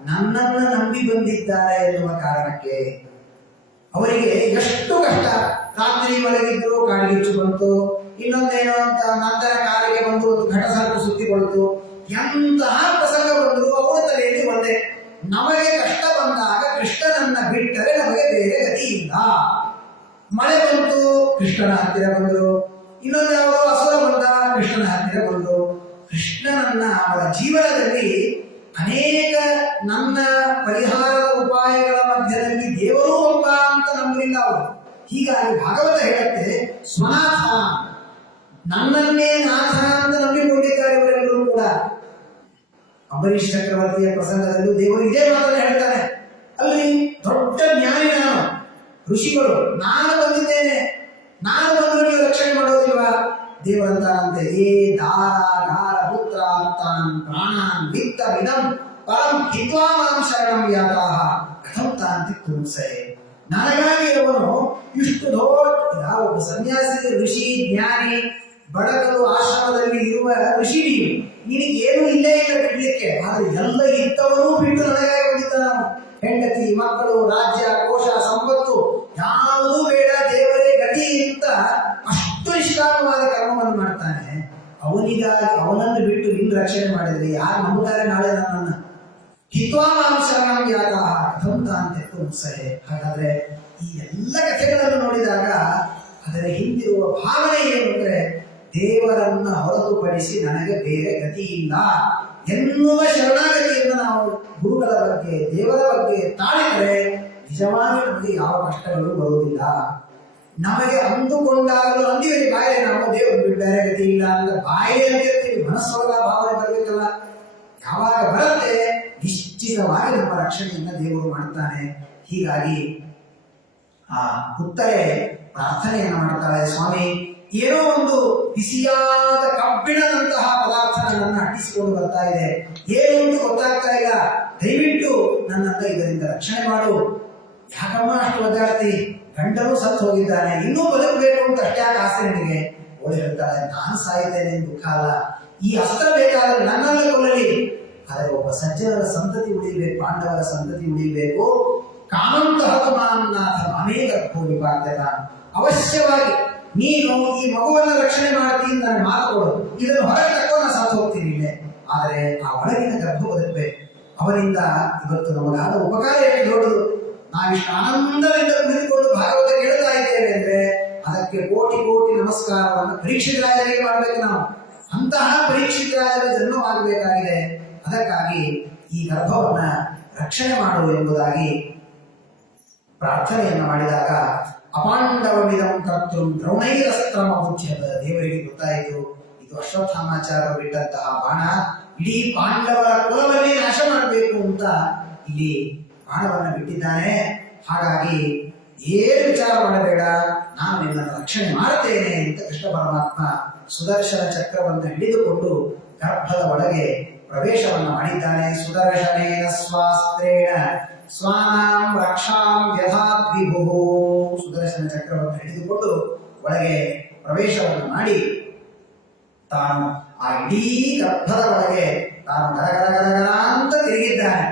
ನನ್ನನ್ನು ನಂಬಿ ಬಂದಿದ್ದಾರೆ ಎನ್ನುವ ಕಾರಣಕ್ಕೆ. ಅವರಿಗೆ ಎಷ್ಟು ಕಷ್ಟ, ರಾತ್ರಿ ಮಲಗಿದ್ರು ಕಾಡ್ಗಿಚ್ಚು ಬಂತು, ಇನ್ನೊಂದೇನೋ ಅಂತ ನಂತರ ಕಾಲಿಗೆ ಬಂದು ಒಂದು ಘಟ ಸರ್ಪು ಸುತ್ತಿಕೊಳ್ತು, ಎಂತಹ ಪ್ರಸಂಗ ಬಂದ್ರು ಅವರ ತಲೆಯಲ್ಲಿ ಒಂದೇ, ನಮಗೆ ಕಷ್ಟ ಬಂದಾಗ ಕೃಷ್ಣನನ್ನ ಬಿಟ್ಟರೆ ನಮಗೆ ಬೇರೆ ಗತಿ ಇಲ್ಲ. ಮಳೆ ಬಂತು, ಕೃಷ್ಣನ ಹತ್ತಿರ ಬಂದರು. ಇನ್ನೊಂದು ಯಾವುದೋ ಅಸುರ ಬಂದ, ಕೃಷ್ಣನ ಹತ್ತಿರ ಬಂದರು. ಕೃಷ್ಣನನ್ನ ಅವರ ಜೀವನದಲ್ಲಿ ಅನೇಕ ನನ್ನ ಪರಿಹಾರದ ಉಪಾಯಗಳ ಮಧ್ಯದಲ್ಲಿ ದೇವರು ಒಬ್ಬ ಅಂತ ನಂಬಲಿಲ್ಲ ಅವರು. ಹೀಗಾಗಿ ಭಾಗವತ ಹೇಳುತ್ತೆ, ಸ್ವನಾಥ, ನನ್ನನ್ನೇ ನಾಥ ಅಂತ ನಂಬಿಕೊಂಡಿದ್ದಾರೆ ಇವರೆಲ್ಲರೂ ಕೂಡ. ಅಂಬರೀಷ್ ಚಕ್ರವರ್ತಿಯ ಪ್ರಸಂಗದಲ್ಲೂ ದೇವರು ಇದೇ ಮಾತನ್ನು ಹೇಳ್ತಾನೆ. ಅಲ್ಲಿ ದೊಡ್ಡ ಜ್ಞಾನಿ ನಾನು, ಋಷಿಗಳು, ನಾನು ಬಂದಿದ್ದೇನೆ, ನಾನು ಬಂದರೂ ನೀವು ರಕ್ಷಣೆ ಮಾಡೋದಿಲ್ವಾ? ದೇವರಂತಾನಂತೆ, ಏ ದಾರ ಪುತ್ರಾಂತಾನ್ ಪ್ರಾಣಾನ್ ವಿತ್ತ ವಿನಂ ಪರಂ ಹಿತ್ವಾಂ ಶರಣಂ ಯಾತಾಹ ಕಥಂ ತಾಂತಿ ಕುಂಸೆ. ನನಗಾಗಿ ಅವನು ಇಷ್ಟು ದೊಡ್ಡ ಒಬ್ಬ ಸನ್ಯಾಸಿ, ಋಷಿ, ಜ್ಞಾನಿ, ಬಡಕರು ಆಶ್ರಮದಲ್ಲಿ ಇರುವ ಋಷಿ, ನಿನಗೆ ಏನು ಇಲ್ಲೇ ಇಲ್ಲ ಬಿಡ್ಲಿಕ್ಕೆ, ಆದ್ರೆ ಎಲ್ಲ ಇದ್ದವನು ಬಿಟ್ಟು ನನಗಾಗಿ ಬಂದಿದ್ದ. ಹೆಂಡತಿ, ಮಕ್ಕಳು, ರಾಜ್ಯ, ಕೋಶ, ಸಂಪತ್ತು ಯಾವುದೂ ಬೇಡ, ದೇವರೇ ಗತಿ ಅಂತ ಅಷ್ಟು ನಿಷ್ಕಾಮವಾದ ಕರ್ಮವನ್ನು ಮಾಡ್ತಾನೆ. ಅವನಿಗಾಗಿ ಅವನನ್ನು ಬಿಟ್ಟು ನಿನ್ನ ರಕ್ಷಣೆ ಮಾಡಿದ್ರೆ ಯಾರು ನಂಬುತ್ತಾರೆ ನಾಳೆ ನನ್ನನ್ನು? ಹಿತ್ವಾಂಶನಾಂ ಯಾತಃ ಕಥಂ ತಾನ್ ತ್ಯಕ್ತುಂ ಸಹೇ. ಹಾಗಾದ್ರೆ ಈ ಎಲ್ಲ ಕಥೆಗಳನ್ನು ನೋಡಿದಾಗ ಅದರ ಹಿಂದಿರುವ ಭಾವನೆ ಏನು ಅಂದ್ರೆ, ದೇವರನ್ನ ಹೊರತುಪಡಿಸಿ ನನಗೆ ಬೇರೆ ಗತಿ ಇಲ್ಲ ಎನ್ನುವ ಶರಣಾಗತಿಯನ್ನು ನಾವು ಗುರುಗಳ ಬಗ್ಗೆ, ದೇವರ ಬಗ್ಗೆ ತಾಳಿದರೆ ನಿಜವಾಗಿ ನಮಗೆ ಯಾವ ಕಷ್ಟಗಳು ಬರುವುದಿಲ್ಲ. ನಮಗೆ ಅಂದುಕೊಂಡಾಗಲೂ ಅಂದಿವಿ ಬಾಯಿಲೆ ನಾವು ದೇವರು ಬಿಟ್ಟು ಬೇರೆ ಗತಿ ಇಲ್ಲ ಅಂತ ಬಾಯಿಲೆ ಅಂತಿರ್ತೀವಿ, ಮನಸ್ಸೊಳಗ ಭಾವನೆ ಬರಬೇಕಲ್ಲ. ಯಾವಾಗ ಬರುತ್ತೆ ನಿಶ್ಚಿತವಾಗಿ ನಮ್ಮ ರಕ್ಷಣೆಯನ್ನ ದೇವರು ಮಾಡ್ತಾನೆ. ಹೀಗಾಗಿ ಆ ಉತ್ತರೆ ಪ್ರಾರ್ಥನೆಯನ್ನು ಮಾಡ್ತಾಳೆ, ಸ್ವಾಮಿ ಏನೋ ಒಂದು ಬಿಸಿಯಾದ ಕಬ್ಬಿಣದಂತಹ ಪದಾರ್ಥ ನನ್ನನ್ನು ಅಟ್ಟಿಸಿಕೊಂಡು ಬರ್ತಾ ಇದೆ, ಏನೊಂದು ಗೊತ್ತಾಗ್ತಾ ಇಲ್ಲ, ದಯವಿಟ್ಟು ನನ್ನನ್ನ ಇದರಿಂದ ರಕ್ಷಣೆ ಮಾಡು. ಯಾಕಮ್ಮ ಅಷ್ಟು ಒದ್ದಾಡ್ತಿ? ಗಂಡನು ಸತ್ತು ಹೋಗಿದ್ದಾನೆ, ಇನ್ನೂ ಬದುಕಬೇಕು ಅಂತ ಅಷ್ಟ್ಯಾಕೆ ಆಸೆ ನಿನಗೆ? ಓಡಿ ಹೇಳ್ತಾಳೆ, ನಾನು ಸಾಯ್ತೇನೆ ದುಃಖ ಅಲ್ಲ, ಈ ಅಸ್ತ್ರ ಬೇಕಾದ್ರೆ ನನ್ನನ್ನು ಕೊಲ್ಲಲಿ, ಆದರೆ ಒಬ್ಬ ಸಜ್ಜನರ ಸಂತತಿ ಉಳಿಬೇಕು, ಪಾಂಡವರ ಸಂತತಿ ಉಳಿಬೇಕು. ಕಾಮಂತಹ ಮಾನ್ನಾಥ ಅನೇಕ ಹೋಗಿ ಬಾಧ್ಯತ, ಅವಶ್ಯವಾಗಿ ನೀನು ಈ ಮಗುವನ್ನು ರಕ್ಷಣೆ ಮಾಡ್ತೀನಿ ನನಗೆ ಮಾತು ಕೊಡು, ಇದನ್ನು ಹೊರಗೆ ತಕ್ಕೊಂಡು ಸಾಥ್ ಹೋಗ್ತೀನಿ ಇಲ್ಲೇ, ಆದರೆ ಆ ಒಳಗಿನ ಗರ್ಭ ಬದುಕಬೇಕು. ಅವರಿಂದ ಇವತ್ತು ನಮಗಾದ ಉಪಕಾರ ಎಷ್ಟು ದೊಡ್ಡದು. ನಾವಿಷ್ಟು ಆನಂದದಿಂದ ಕುಳಿತುಕೊಂಡು ಭಾಗವತ ಕೇಳ್ತಾ ಇದ್ದೇವೆ ಅಂದ್ರೆ ಅದಕ್ಕೆ ಕೋಟಿ ಕೋಟಿ ನಮಸ್ಕಾರವನ್ನು ಪರೀಕ್ಷಿತರಾಜರಿಗೆ ಮಾಡಬೇಕು ನಾವು. ಅಂತಹ ಪರೀಕ್ಷಿತರಾಜರ ಜನ್ಮವಾಗಬೇಕಾಗಿದೆ. ಅದಕ್ಕಾಗಿ ಈ ಗರ್ಭವನ್ನ ರಕ್ಷಣೆ ಮಾಡು ಎಂಬುದಾಗಿ ಪ್ರಾರ್ಥನೆಯನ್ನು ಮಾಡಿದಾಗ ಅಪಾಂಡವಮಿದಂ ಕರ್ತೃ ದ್ರೋಣೈರಸ್ತ್ರಮ ಮುಚ್ಯದ, ದೇವರಿಗೆ ಗೊತ್ತಾಯಿತು ಇದು ಅಶ್ವತ್ಥಾಮಾಚಾರ್ಯರು ಬಿಟ್ಟಂತಹ ಬಾಣ ಇಡೀ ಪಾಂಡವರ ಕುಲವನ್ನೇ ನಾಶ ಮಾಡಬೇಕು ಅಂತ ಇಲ್ಲಿ ಬಾಣವನ್ನು ಬಿಟ್ಟಿದ್ದಾನೆ. ಹಾಗಾಗಿ ಏನು ವಿಚಾರ ಮಾಡಬೇಡ, ನಾನು ನಿನ್ನನ್ನು ರಕ್ಷಣೆ ಮಾಡುತ್ತೇನೆ ಅಂತ ಕೃಷ್ಣ ಪರಮಾತ್ಮ ಸುದರ್ಶನ ಚಕ್ರವನ್ನು ಹಿಡಿದುಕೊಂಡು ಗರ್ಭದ ಒಳಗೆ ಪ್ರವೇಶವನ್ನು ಮಾಡಿದ್ದಾನೆ. ಸುದರ್ಶನೇನ ಸ್ವಾಸ್ತ್ರೇಣ ಸ್ವಾನಾಂ ರಕ್ಷಾಂ ಯಥಾತ್ ವಿಭುಃ. ಸುದರ್ಶನ ಚಕ್ರವನ್ನು ಹಿಡಿದುಕೊಂಡು ಒಳಗೆ ಪ್ರವೇಶವನ್ನು ಮಾಡಿ ತಾನು ಆ ಇಡೀ ಗರ್ಭದ ಒಳಗೆ ತಾನು ಗರಗರ ಅಂತ ತಿರುಗಿದ್ದಾನೆ.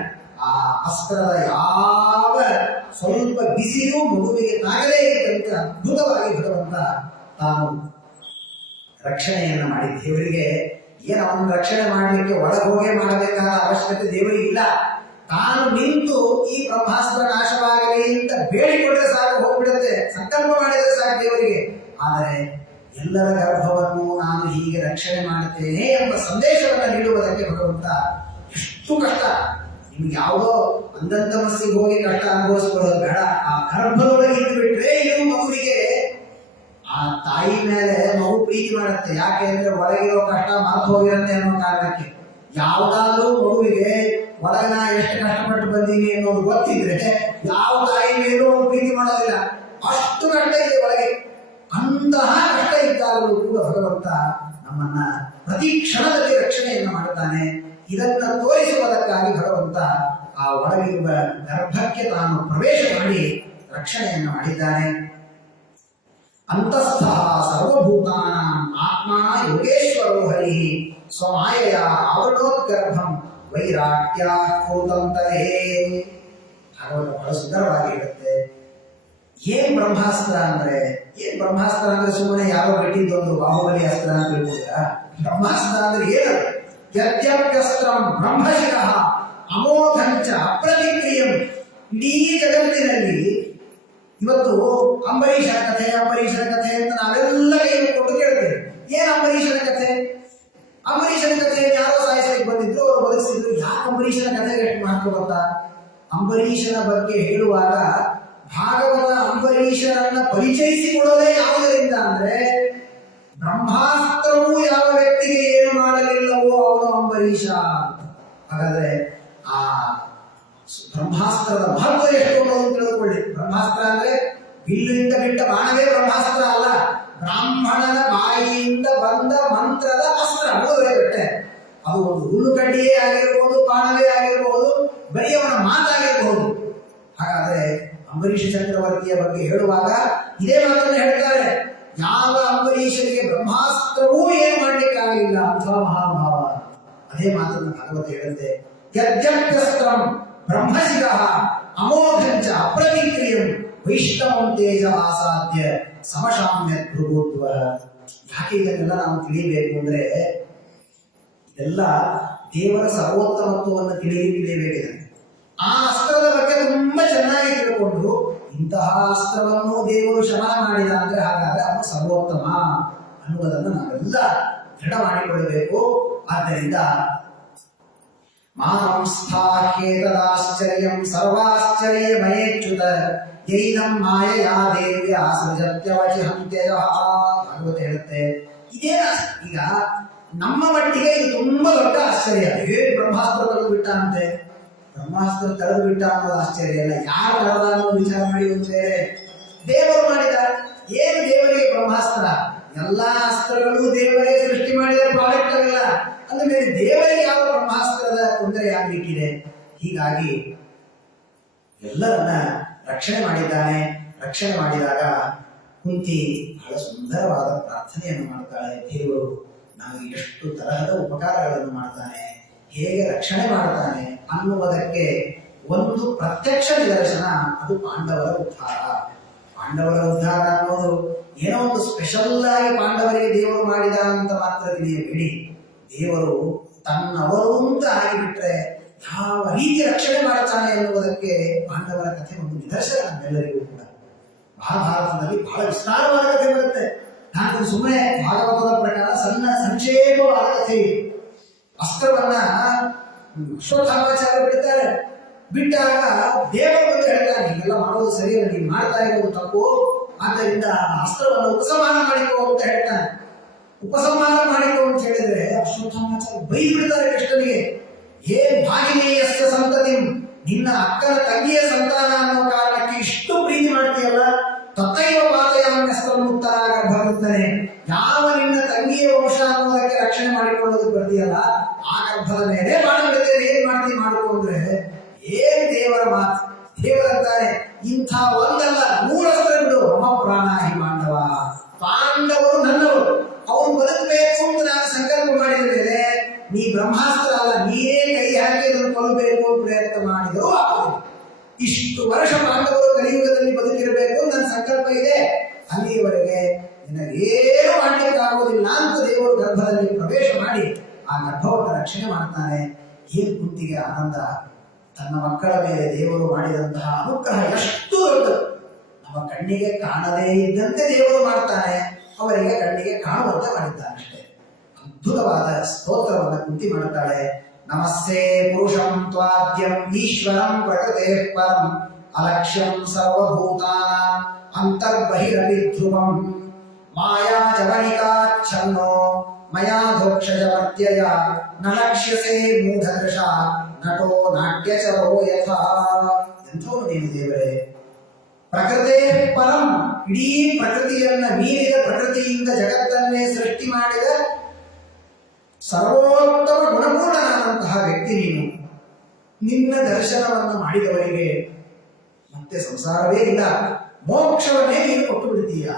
ಆ ಅಸ್ತ್ರದ ಯಾವ ಸ್ವಲ್ಪ ಬಿಸಿಯೂ ಮಗುವಿಗೆ ತಾಗಲೇ ಇದ್ದಂತೆ ಅದ್ಭುತವಾಗಿ ಭಗವಂತ ತಾನು ರಕ್ಷಣೆಯನ್ನು ಮಾಡಿ, ದೇವರಿಗೆ ಏನು ಅವನು ರಕ್ಷಣೆ ಮಾಡಲಿಕ್ಕೆ ಒಳಗೋಗೆ ಮಾಡಬೇಕಾದ ಅವಶ್ಯಕತೆ ದೇವರಿಗೆ ಇಲ್ಲ. ತಾನು ನಿಂತು ಈ ಬ್ರಹ್ಮಾಸ್ತ್ರ ನಾಶವಾಗಲಿ ಅಂತ ಬೇಡಿಕೊಂಡ್ರೆ ಸಾಕು, ಹೋಗ್ಬಿಡುತ್ತೆ, ಸಂಕಲ್ಪ ಮಾಡಿದ್ರೆ ಸಾಕು ದೇವರಿಗೆ. ಆದರೆ ಎಲ್ಲರ ಗರ್ಭವನ್ನು ನಾನು ಹೀಗೆ ರಕ್ಷಣೆ ಮಾಡುತ್ತೇನೆ ಎಂಬ ಸಂದೇಶವನ್ನು ನೀಡುವುದಕ್ಕೆ ಭಗವಂತ ಎಷ್ಟು ಕಷ್ಟ. ನಿಮ್ಗೆ ಯಾವುದೋ ಅಂದಂತ ಮನಸ್ಸಿಗೆ ಹೋಗಿ ಕಷ್ಟ ಅನುಭವಿಸ್ಕೊಳ್ಳೋದು ಬೇಡ. ಆ ಗರ್ಭದೊಳಗೆ ಇದ್ದು ಬಿಟ್ರೆ ಇದು ಮಗುವಿಗೆ ಆ ತಾಯಿ ಮೇಲೆ ಮಗು ಪ್ರೀತಿ ಮಾಡುತ್ತೆ. ಯಾಕೆ ಅಂದ್ರೆ ಒಳಗಿರೋ ಕಷ್ಟ ಮರೆತು ಹೋಗಿರುತ್ತೆ ಅನ್ನೋ ಕಾರಣಕ್ಕೆ. ಯಾವುದಾದ್ರೂ ಮಗುವಿಗೆ ಒಳಗೆ ನಾ ಎಷ್ಟು ಕಷ್ಟಪಟ್ಟು ಬಂದೀನಿ ಅನ್ನೋದು ಗೊತ್ತಿದ್ರೆ ಯಾವ ತಾಯಿ ಮೇಲೂ ಪ್ರೀತಿ ಮಾಡೋದಿಲ್ಲ. ಅಷ್ಟು ಕಷ್ಟ ಇದೆ ಒಳಗೆ. ಅಂತಹ ಕಷ್ಟ ಇದ್ದಾಗಲೂ ಕೂಡ ಭಗವಂತ ನಮ್ಮನ್ನ ಪ್ರತಿ ಕ್ಷಣದಲ್ಲಿ ರಕ್ಷಣೆಯನ್ನು ಮಾಡುತ್ತಾನೆ. ಇದನ್ನ ತೋರಿಸುವುದಕ್ಕಾಗಿ ಭಗವಂತ ಆ ಒಳಗಿರುವ ಗರ್ಭಕ್ಕೆ ತಾನು ಪ್ರವೇಶ ಮಾಡಿ ರಕ್ಷಣೆಯನ್ನು ಮಾಡಿದ್ದಾನೆ. ಅಂತಸ್ಥಃ ಸರ್ವಭೂತಾನಾಂ ಆತ್ಮ ಯೋಗೇಶ್ವರೋ ಹರಿ ಸ್ವಮಾಯಯ ಆವರಣೋದ್ಗರ್ಭಂ ವೈರಾಟ್ಯ ಕೂತಂತರೇ. ಭಾಗವತ ಬಹಳ ಸುಂದರವಾಗಿ ಇರುತ್ತೆ. ಏನ್ ಬ್ರಹ್ಮಾಸ್ತ್ರ ಅಂದ್ರೆ ಸುಮ್ಮನೆ ಯಾರೋ ಬಿಟ್ಟಿದ್ದೊಂದು ಬಾಹುಬಲಿ ಅಸ್ತ್ರ ಅಂತ ಹೇಳ್ಬೋದಾ? ಬ್ರಹ್ಮಾಸ್ತ್ರ ಅಂದ್ರೆ ಏನದು? ಯದ್ಯಪ್ಯಸ್ತ್ರಂ ಬ್ರಹ್ಮಶಿರಃ ಅಮೋಘಂಚ ಅಪ್ರತಿಕ್ರಿಯಂ. ಇಡೀ ಜಗತ್ತಿನಲ್ಲಿ ಇವತ್ತು ಅಂಬರೀಷನ ಕಥೆ ಅಂತ ನಾವೆಲ್ಲ ಕೈಯನ್ನು ಕೊಟ್ಟು ಕೇಳ್ತೇವೆ. ಏನ್ ಅಂಬರೀಷನ ಕಥೆ? ಅಂಬರೀಷನ ಕಥೆಯನ್ನು ಯಾರೋ ಸಾಯಿಸಲಿಕ್ಕೆ ಬಂದಿದ್ರು, ಅವರು ಬದುಕಿಸಿದ್ರು. ಯಾಕೆ ಅಂಬರೀಷನ ಕಥೆಗೆ ಎಷ್ಟು ಮಹತ್ವ ಗೊತ್ತಾ? ಅಂಬರೀಷನ ಬಗ್ಗೆ ಹೇಳುವಾಗ ಭಾಗವತ ಅಂಬರೀಷನನ್ನ ಪರಿಚಯಿಸಿಕೊಡೋದೇ ಯಾವುದರಿಂದ ಅಂದ್ರೆ, ಬ್ರಹ್ಮಾಸ್ತ್ರವು ಯಾವ ವ್ಯಕ್ತಿಗೆ ಏನು ಮಾಡಲಿಲ್ಲವೋ ಅವನು ಅಂಬರೀಷ. ಹಾಗಾದ್ರೆ ಆ ಬ್ರಹ್ಮಾಸ್ತ್ರದ ಮಹತ್ವ ಎಷ್ಟು ಅನ್ನೋದು ತಿಳಿದುಕೊಳ್ಳಿ. ಬ್ರಹ್ಮಾಸ್ತ್ರ ಅಂದ್ರೆ ಬಿಲ್ಲಿಂದ ಬಿಟ್ಟ ಬಾಣವೇ ಬ್ರಹ್ಮಾಸ್ತ್ರ ಅಲ್ಲ, ಬ್ರಾಹ್ಮಣನ ಬಾಯಿಯಿಂದ ಬಂದ ಮಂತ್ರದ ಅಸ್ತ್ರ. ಮೂರೇ ಬಿಟ್ಟೆ ಅದು ಒಂದು ಹುಲ್ಲುಕಡ್ಡಿಯೇ ಆಗಿರಬಹುದು, ಬಾಣವೇ ಆಗಿರಬಹುದು, ಬರೀ ಅವನ ಮಾತಾಗಿರಬಹುದು. ಹಾಗಾದ್ರೆ ಅಂಬರೀಷ ಚಕ್ರವರ್ತಿಯ ಬಗ್ಗೆ ಹೇಳುವಾಗ ಇದೇ ಮಾತನ್ನು ಹೇಳ್ತಾರೆ. ಯಾವ ಅಂಬರೀಷನಿಗೆ ಬ್ರಹ್ಮಾಸ್ತ್ರವೂ ಏನು ಮಾಡ್ಲಿಕ್ಕಾಗಲಿಲ್ಲ ಅಂಥ ಮಹಾಭಾವ. ಅದೇ ಮಾತನ್ನು ಭಾಗವತ ಹೇಳುತ್ತೆ. ಯದ್ಯಪ್ಯಸ್ತ್ರಂ ಬ್ರಹ್ಮಶಿರ ಅಮೋಘಂಚ ಅಪ್ರತಿಕ್ರಿಯಂ ವೈಷ್ಣವಂ ತೇಜ ಆಸಾಧ್ಯ ಸಮಶಾಮ್ಯ ಭೃಗುತ್ವ. ಯಾಕೆ ಇದನ್ನೆಲ್ಲ ನಾವು ತಿಳಿಯಬೇಕು ಅಂದ್ರೆ ಇದೆಲ್ಲ ದೇವರ ಸರ್ವೋತ್ತಮತ್ವವನ್ನು ತಿಳಿಯಬೇಕಿದೆ. ಆ ಅಸ್ತ್ರದ ಬಗ್ಗೆ ತುಂಬಾ ಚೆನ್ನಾಗಿ ತಿಳ್ಕೊಂಡು ಇಂತಹ ಅಸ್ತ್ರವನ್ನು ದೇವರು ಶಮನ ಮಾಡಿದ ಅಂದ್ರೆ ಹಾಗಾದ್ರೆ ಅವನು ಸರ್ವೋತ್ತಮ ಅನ್ನುವುದನ್ನು ನಾವೆಲ್ಲ ದೃಢ ಮಾಡಿಕೊಳ್ಳಬೇಕು. ಆದ್ದರಿಂದ ಮಾಂಸ್ಥಾಹ್ಯೇತದಾಶ್ಚರ್ಯಂ ಸರ್ವಾಶ್ಚರ್ಯಮಯೇಚ್ಯುತ ಯೈನಂ ಮಾಯಯಾ ದೇವ್ಯ ಸೃಜತ್ಯವಚಿಹಂತ್ಯಜಃ. ಭಾಗವತ ಹೇಳುತ್ತೆ ಇದೇನ ಈಗ ನಮ್ಮ ಮಟ್ಟಿಗೆ ಇದು ತುಂಬಾ ದೊಡ್ಡ ಆಶ್ಚರ್ಯ. ಬ್ರಹ್ಮಾಸ್ತ್ರ ತೆಗೆದು ಬಿಟ್ಟ ಅಂತೆ, ಬ್ರಹ್ಮಾಸ್ತ್ರ ತೆಗೆದು ಬಿಟ್ಟ ಅನ್ನೋದು ಆಶ್ಚರ್ಯ ಅಲ್ಲ, ಯಾರು ತರದ ಅನ್ನೋದು ವಿಚಾರ ಮಾಡಿ ಒಂದು ಬೇರೆ. ದೇವರು ಮಾಡಿದ ಏನು ದೇವರಿಗೆ ಬ್ರಹ್ಮಾಸ್ತ್ರ? ಎಲ್ಲಾ ಅಸ್ತ್ರಗಳು ದೇವರೇ ಸೃಷ್ಟಿ ಮಾಡಿದ ಪ್ರಾಡಕ್ಟ್ ಅಲ್ಲ. ಅಂದ್ರೆ ದೇವರಿಗೆ ಯಾವ ಬ್ರಹ್ಮಾಸ್ತ್ರದ ತೊಂದರೆ ಆಗ್ಲಿಕ್ಕಿದೆ? ಹೀಗಾಗಿ ಎಲ್ಲರನ್ನ ರಕ್ಷಣೆ ಮಾಡಿದ್ದಾನೆ. ರಕ್ಷಣೆ ಮಾಡಿದಾಗ ಕುಂತಿ ಬಹಳ ಸುಂದರವಾದ ಪ್ರಾರ್ಥನೆಯನ್ನು ಮಾಡ್ತಾಳೆ. ದೇವರು ನಾವು ಎಷ್ಟು ತರಹದ ಉಪಕಾರಗಳನ್ನು ಮಾಡ್ತಾನೆ, ಹೇಗೆ ರಕ್ಷಣೆ ಮಾಡ್ತಾನೆ ಅನ್ನುವುದಕ್ಕೆ ಒಂದು ಪ್ರತ್ಯಕ್ಷ ನಿದರ್ಶನ ಅದು ಪಾಂಡವರ ಉದ್ಧಾರ. ಪಾಂಡವರ ಉದ್ಧಾರ ಅನ್ನೋದು ಏನೋ ಒಂದು ಸ್ಪೆಷಲ್ ಆಗಿ ಪಾಂಡವರಿಗೆ ದೇವರು ಮಾಡಿದ ಅಂತ ಮಾತ್ರ ತಿಳಿಯಬೇಡಿ. ದೇವರು ತನ್ನವರು ಅಂತ ಆಗಿಬಿಟ್ರೆ ಯಾವ ರೀತಿ ರಕ್ಷಣೆ ಮಾಡುತ್ತಾನೆ ಎನ್ನುವುದಕ್ಕೆ ಪಾಂಡವರ ಕಥೆ ಒಂದು ನಿದರ್ಶನ ನಮ್ಮೆಲ್ಲರಿಗೂ ಕೂಡ. ಮಹಾಭಾರತದಲ್ಲಿ ಬಹಳ ವಿಸ್ತಾರವಾದ ಕಥೆ ಬರುತ್ತೆ. ನಾನು ಸುಮ್ಮನೆ ಭಾಗವತದ ಪ್ರಕಾರ ಸಣ್ಣ ಸಂಕ್ಷೇಪವಾದ ಕಥೆ. ಅಸ್ತ್ರವನ್ನ ಅಶ್ವತ್ಥಾಮಾಚಾರ್ಯ ಬಿಡ್ತಾರೆ. ಬಿಟ್ಟಾಗ ದೇವರು ಬಂದು ಹೇಳ್ತಾರೆ, ಹೀಗೆಲ್ಲ ಮಾಡೋದು ಸರಿಯಲ್ಲ, ನೀವು ಮಾಡ್ತಾ ಇರೋದು ತಪ್ಪು, ಆದ್ದರಿಂದ ಅಸ್ತ್ರವನ್ನು ಉಪಸಂಹಾರ ಮಾಡಿಕೋ ಅಂತ ಹೇಳ್ತಾನೆ. ಉಪಸಂಹಾರ ಮಾಡಿಕೋ ಅಂತ ಹೇಳಿದ್ರೆ ಅಶ್ವತ್ಥಾಮಾಚಾರ್ಯ ಬೈದು ಬಿಡ್ತಾರೆ ಕೃಷ್ಣನಿಗೆ. ಏ ಭಾಗಿನೇಯಸ್ಯ ಸಂತತಿ, ನಿನ್ನ ಅಕ್ಕನ ತಂಗಿಯ ಸಂತಾನ ಅನ್ನೋ ಕಾರಣಕ್ಕೆ ಇಷ್ಟು ಪ್ರೀತಿ ಮಾಡ್ತೀಯಲ್ಲ, ತತ್ತೈವ ಪಾತಯಾಮ್ಯಸ್ತ್ರಮುಕ್ತರ ಗರ್ಭವಿರ್ತಾನೆ. ಯಾವ ನಿನ್ನ ತಂಗಿಯ ವಂಶ ಅನ್ನೋದಕ್ಕೆ ರಕ್ಷಣೆ ಮಾಡಿಕೊಳ್ಳೋದಕ್ಕೆ ಬರ್ತೀಯಲ್ಲ, ಆ ಗರ್ಭದ ಮೇಲೆ ಮಾಡಿಬಿಡ್ತೇನೆ, ಏನ್ ಮಾಡ್ತೀವಿ ಮಾಡಿಕೊಂಡ್ರೆ ಏನ್ ದೇವರ ಮಾತು. ದೇವರಂತಾರೆ ಇಂಥ ಒಂದಲ್ಲ 100 ಅಸ್ತ್ರಗಳು ಮಮ ಪ್ರಾಣ ಹಿ ಪಾಂಡವ, ಪಾಂಡವರು ನನ್ನವರು, ಅವನು ಬದುಕಬೇಕು ಅಂತ ನಾನು ಸಂಕಲ್ಪ ಮಾಡಿದ ಮೇಲೆ ನೀ ಬ್ರಹ್ಮಾಸ್ತ್ರ ಅಲ್ಲ, ನೀನೇ ಕೈ ಹಾಕಿ ಅದನ್ನು ಕೊಲ್ಲಬೇಕು ಪ್ರಯತ್ನ ಮಾಡಿದರೂ ಆಗುವುದು. ಇಷ್ಟು ವರ್ಷ ಪಾಂಡವರು ಕಲಿಯುಗದಲ್ಲಿ ಬದುಕಿರಬೇಕು ನನ್ನ ಸಂಕಲ್ಪ ಇದೆ, ಅಲ್ಲಿಯವರೆಗೆ ನಿನಗೇನು ಮಾಡ್ಲಿಕ್ಕೆ ಆಗುವುದಿಲ್ಲ ಅಂತ ದೇವರು ಗರ್ಭದಲ್ಲಿ ಪ್ರವೇಶ ಮಾಡಿ ಆ ಗರ್ಭವನ್ನು ರಕ್ಷಣೆ ಮಾಡ್ತಾನೆ. ಏನ್ ಕುಂತಿಗೆ ಆನಂದ! ತನ್ನ ಮಕ್ಕಳ ಮೇಲೆ ದೇವರು ಮಾಡಿದಂತಹ ಅನುಗ್ರಹ ಎಷ್ಟು ದೊಡ್ಡದು. ನಮ್ಮ ಕಣ್ಣಿಗೆ ಕಾಣದೇ ಇದ್ದಂತೆ ದೇವರು ಮಾಡ್ತಾನೆ, ಅವರಿಗೆ ಕಣ್ಣಿಗೆ ಕಾಣುವಂತೆ ಮಾಡಿದ್ದಾನೆ ಅಷ್ಟೇ. ಅದ್ಭುತವಾದ ಸ್ತೋತ್ರವನ್ನು ಕುಂತಿ ಮಾಡುತ್ತಾಳೆ. ನಮಸ್ತೆ ಪುರುಷಂ ತ್ವಾದ್ಯಂ ಈಶ್ವರಂ ಪ್ರಕೃತೆ ಪರಂ ಅಲಕ್ಷ್ಯಂ ಸರ್ವಭೂತಾನಾಂ ಅಂತರ್ಬಹಿರವಿಧ್ರುವಂ ಮಾಯಾ ಜವನಿಕಾಚ್ಛನ್ನೋ ಮಯಾ ಧೋಕ್ಷಜವರ್ತ್ಯಯ ನ ಲಕ್ಷ್ಯಸೇ ಮೂಢದೃಶ ನಟೋ ನಾಟ್ಯಚರೋ ಯಥಾ. ಎಂಥವನು ನೀನು ದೇವರೇ! ಪ್ರಕೃತೆ ಪರಂ, ಇಡೀ ಪ್ರಕೃತಿಯನ್ನ ಮೀರಿದ, ಪ್ರಕೃತಿಯಿಂದ ಜಗತ್ತನ್ನೇ ಸೃಷ್ಟಿ ಮಾಡಿದ ಸರ್ವೋತ್ತಮ ಗುಣಪೂರ್ಣನಾದಂತಹ ವ್ಯಕ್ತಿ ನೀನು. ನಿನ್ನ ದರ್ಶನವನ್ನು ಮಾಡಿದವರಿಗೆ ಮತ್ತೆ ಸಂಸಾರವೇ ಇಲ್ಲ, ಮೋಕ್ಷವನ್ನೇ ನೀನು ಕೊಟ್ಟು ಬಿಡ್ತೀಯ.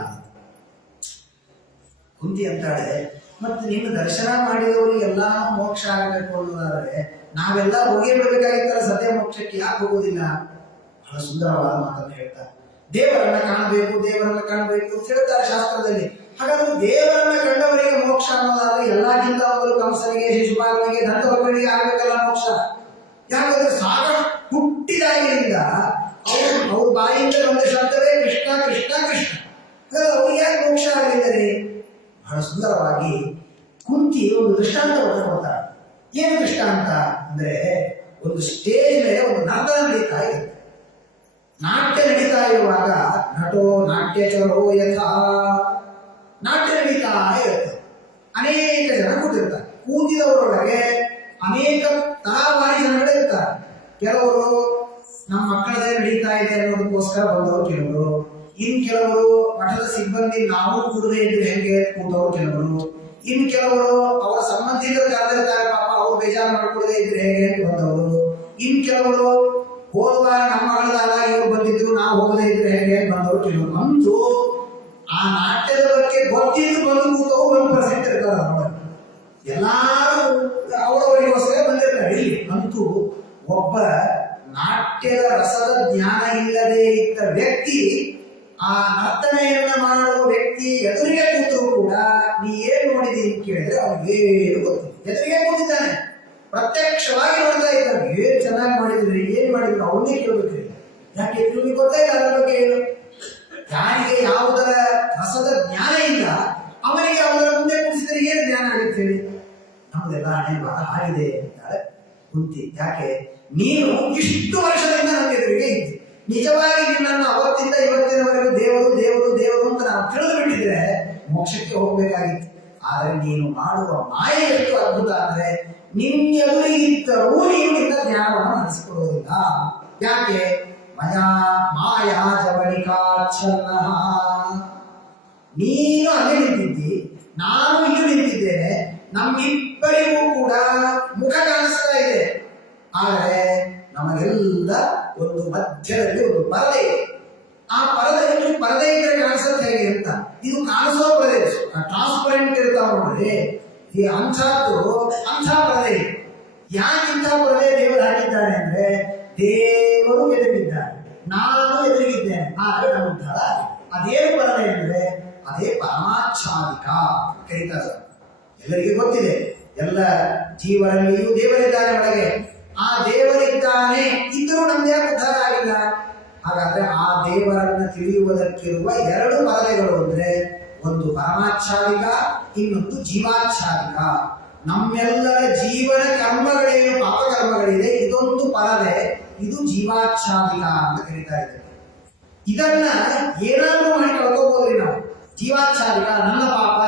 ಕುಂತಿ ಅಂತಾಳೆ, ಮತ್ತೆ ನಿನ್ನ ದರ್ಶನ ಮಾಡಿದವರಿಗೆಲ್ಲ ಮೋಕ್ಷ ಆಗಬೇಕು ಅನ್ನೋದಾದ್ರೆ ನಾವೆಲ್ಲ ಹೋಗೇ ಬಿಡಬೇಕಾಗಿತ್ತಲ್ಲ, ಸದ್ಯ ಮೋಕ್ಷಕ್ಕೆ ಯಾಕೆ ಹೋಗೋದಿಲ್ಲ? ಬಹಳ ಸುಂದರವಾದ ಮಾತನ್ನು ಹೇಳ್ತಾರೆ. ದೇವರನ್ನ ಕಾಣಬೇಕು, ದೇವರನ್ನ ಕಾಣಬೇಕು ಅಂತ ಹೇಳ್ತಾರೆ ಶಾಸ್ತ್ರದಲ್ಲಿ. ಹಾಗಾದ್ರೆ ದೇವರನ್ನ ಕಂಡವರಿಗೆ ಮೋಕ್ಷ ಅನ್ನೋದಾದ್ರೆ ಎಲ್ಲಕ್ಕಿಂತ ಅವರು ಕಂಸನಿಗೆ, ಶಿಶುಪಾಲನಿಗೆ, ದಂತವಕ್ಕನಿಗೆ ಆಗ್ಬೇಕಲ್ಲ ಮೋಕ್ಷ. ಯಾಕಂದ್ರೆ ಸಾಕಷ್ಟು ಹುಟ್ಟಿದಾಗಿನಿಂದ ಅವ್ರ ಬಾಯಿಂದ ಬಂದ ಶಬ್ದವೇ ಕೃಷ್ಣ ಕೃಷ್ಣ ಕೃಷ್ಣ. ಅವ್ರಿಗೆ ಯಾಕೆ ಮೋಕ್ಷ ಆಗಲಿದ್ದಾರೆ? ಬಹಳ ಸುಂದರವಾಗಿ ಕುಂತಿ ಒಂದು ದೃಷ್ಟಾಂತವನ್ನು ಕೊಡ್ತಾರೆ. ಏನು ದೃಷ್ಟಾಂತ ಅಂದ್ರೆ, ಒಂದು ಸ್ಟೇಜ್ ಮೇಲೆ ಒಂದು ನಾಟಕ ನಡೀತಾ ಇರುತ್ತೆ. ನಾಟ್ಯ ನಡೀತಾ ಇರುವಾಗ ನಟೋ ನಾಟ್ಯಚರೋ ಯಥಾ, ನಾಟ್ಯ ನಡೀತಾ ಇರುತ್ತೆ. ಅನೇಕ ಜನ ಕೂತಿರ್ತಾರೆ. ಕೂತಿದವರೊಳಗೆ ಅನೇಕ ತರಾವಾರಿ ಜನಗಳು ಇರ್ತಾರೆ. ಕೆಲವರು ನಮ್ಮ ಮಕ್ಕಳದೇ ನಡೀತಾ ಇದೆ ಅನ್ನೋದಕ್ಕೋಸ್ಕರ ಬಂದವರು ಕೆಲವರು, ಇನ್ ಕೆಲವರು ಮಠದ ಸಿಬ್ಬಂದಿ ನಾವು ಕೂಡದೇ ಇದ್ರೆ ಹೆಂಗೆ ಕೂತವರು ಕೆಲವರು, ಇನ್ ಕೆಲವರು ಅವರ ಸಂಬಂಧಿಕರು ಕರೆದಿರ್ತಾರೆ, ಪಾಪ ಅವ್ರು ಬೇಜಾರು ಮಾಡ್ಕೊಳ್ಳದೆ ಇದ್ರೆ ಹೇಗೆ ಅಂತ ಬಂದವರು, ಇನ್ ಕೆಲವರು ಹೋದವಾರ ನಮ್ಮ ಮಗಳದಾಗ ಇವ್ರು ಬಂದಿದ್ರು ನಾವು ಹೋಗದೇ ಇದ್ರೆ ಹೇಗೆ ಬಂದವರು ಕೆಲವರು. ಅಂತೂ ಆ ನಾಟ್ಯದ ಬಗ್ಗೆ ಗೊತ್ತಿದ್ದು ಬಂದು ಕೂತವರು 1% ಇರ್ತಾರೆ. ಎಲ್ಲಾರು ಅವರವರಿಗೋಸ್ಕರ ಬಂದಿರ್ತಾರೆ. ಇಲ್ಲಿ ಅಂತೂ ಒಬ್ಬ ರಸದ ಜ್ಞಾನ ಇಲ್ಲದೆ ಇದ್ದ ವ್ಯಕ್ತಿ, ಆ ನರ್ತನೆಯನ್ನ ಮಾಡುವ ವ್ಯಕ್ತಿ ಎದುರಿಗೆ ಕೂತರೂ ಕೂಡ ನೀ ಏನ್ ನೋಡಿದೀನಿ ಕೇಳಿದ್ರೆ ಅವನಿಗೇನು ಗೊತ್ತಿಲ್ಲ. ಎದುರಿಗೆ ಕೂತಿದ್ದಾನೆ, ಪ್ರತ್ಯಕ್ಷವಾಗಿ ನೋಡ್ತಾ ಇದ್ದಾನೆ, ಏನ್ ಚೆನ್ನಾಗಿ ಮಾಡಿದ್ರಿ, ಏನ್ ಮಾಡಿದ್ರು ಅವನೇ ಕೇಳಬೇಕ್ರಿ. ಯಾಕೆ ನಿಮಗೆ ಗೊತ್ತಾಯಿಲ್ಲ ಅದರ ಬಗ್ಗೆ ಏನು? ಯಾರಿಗೆ ಯಾವುದರ ರಸದ ಜ್ಞಾನ ಇಲ್ಲ ಅವನಿಗೆ ಅವರ ಮುಂದೆ ಕೂರಿಸಿದ್ರೆ ಏನು ಜ್ಞಾನ ಆಗುತ್ತೆ ಹೇಳಿ? ನಮ್ದೆಲ್ಲ ಹಣೆ ಬಹಳ ಆಗಿದೆ ಅಂತಾಳೆ ಕುಂತಿ. ಯಾಕೆ? ನೀನು ಇಷ್ಟು ವರ್ಷದಿಂದ ನಮ್ಮ ಎದುರಿಗೆ ಇದ್ದಿ, ನಿಜವಾಗಿ ನಿನ್ನನ್ನು ಅವತ್ತಿಂದ ಇವತ್ತಿನವರೆಗೂ ದೇವರು ದೇವರು ದೇವರು ಅಂತ ನಾವು ತಿಳಿದು ಬಿಟ್ಟಿದ್ರೆ ಮೋಕ್ಷಕ್ಕೆ ಹೋಗ್ಬೇಕಾಗಿತ್ತು. ಆದರೆ ನೀನು ಮಾಡುವ ಮಾಯೆ ಎಷ್ಟು ಅದ್ಭುತ ಅಂದ್ರೆ ನಿನ್ನೆದುರಿಗಿದ್ದರೂ ನೀನು ನಿನ್ನ ಜ್ಞಾನವನ್ನು ನಡೆಸಿಕೊಡುವುದಿಲ್ಲ. ಯಾಕೆ? ಮಾಯಾ ಜವನಿಕಾಚ್ಛನ್ನ. ನೀನು ಅಲ್ಲಿ ನಿಂತಿದ್ದಿ, ನಾನು ಇಲ್ಲಿ ನಿಂತಿದ್ದೇನೆ, ನಮ್ಮಿಬ್ಬರಿಗೂ ಕೂಡ ಮುಖ ಕಾಣಿಸ್ತಾ ಇದೆ. ಆದರೆ ನಮಗೆಲ್ಲ ಒಂದು ಮಧ್ಯದಲ್ಲಿ ಒಂದು ಪರದೆ ಇದೆ. ಆ ಪರದೆ ಇದ್ರೆ ಕಾಣಿಸುತ್ತೆ ಹೇಗೆ ಅಂತ, ಇದು ಕಾಣಿಸೋ ಪ್ರದೇಶ ಟ್ರಾನ್ಸ್ಪರೆಂಟ್ ಇರ್ತಾವ ನೋಡ್ರಿ, ಈ ಅಂಥದ್ದು ಅಂಥ ಪರದೆ. ಯಾಕಿಂತ ಪರದೆ ದೇವರು ಹಾಕಿದ್ದಾನೆ ಅಂದ್ರೆ ದೇವರು ಎದುರಿಗಿದ್ದಾನೆ, ನಾನು ಎದುರಿಗಿದ್ದೇನೆ, ಆದರೆ ನಮ್ಮ ಉದ್ಧಾರ. ಅದೇನು ಪರದೆ ಅಂದ್ರೆ ಅದೇ ಪರಮಾಚ್ಛಾದಿಕ ಕರೀತಾರೆ. ಎಲ್ಲರಿಗೂ ಗೊತ್ತಿದೆ, ಎಲ್ಲ ಜೀವನಲ್ಲಿಯೂ ದೇವರಿದ್ದಾನೆ ಒಳಗೆ. ಆ ದೇವರಿದ್ದಾನೆ ಇದ್ರೂ ನಮ್ಗೆ ಯಾಕೆ ಉದ್ಧಾರ ಆಗಿಲ್ಲ? ಹಾಗಾದ್ರೆ ಆ ದೇವರನ್ನು ತಿಳಿಯುವುದಕ್ಕಿರುವ ಎರಡು ಪರದೆಗಳು ಅಂದ್ರೆ ಒಂದು ಪರಮಾಚ್ಛಾದಿಕ, ಇನ್ನೊಂದು ಜೀವಾಚ್ಛಾದಿಕ. ನಮ್ಮೆಲ್ಲರ ಜೀವನ ಕರ್ಮಗಳೇನು ಪಾಪಕರ್ಮಗಳಿದೆ, ಇದೊಂದು ಪರದೆ, ಇದು ಜೀವಾಚ್ಛಾದಿಕ ಅಂತ ಕರೀತಾ ಇದ್ದೇವೆ. ಇದನ್ನ ಏನಾದ್ರೂ ಮಾಡಿ ಕಳ್ಕೋಬಹುದ್ರಿ ನಾವು. ಜೀವಾಚ್ಛಾದಿಕ ನನ್ನ ಪಾಪ,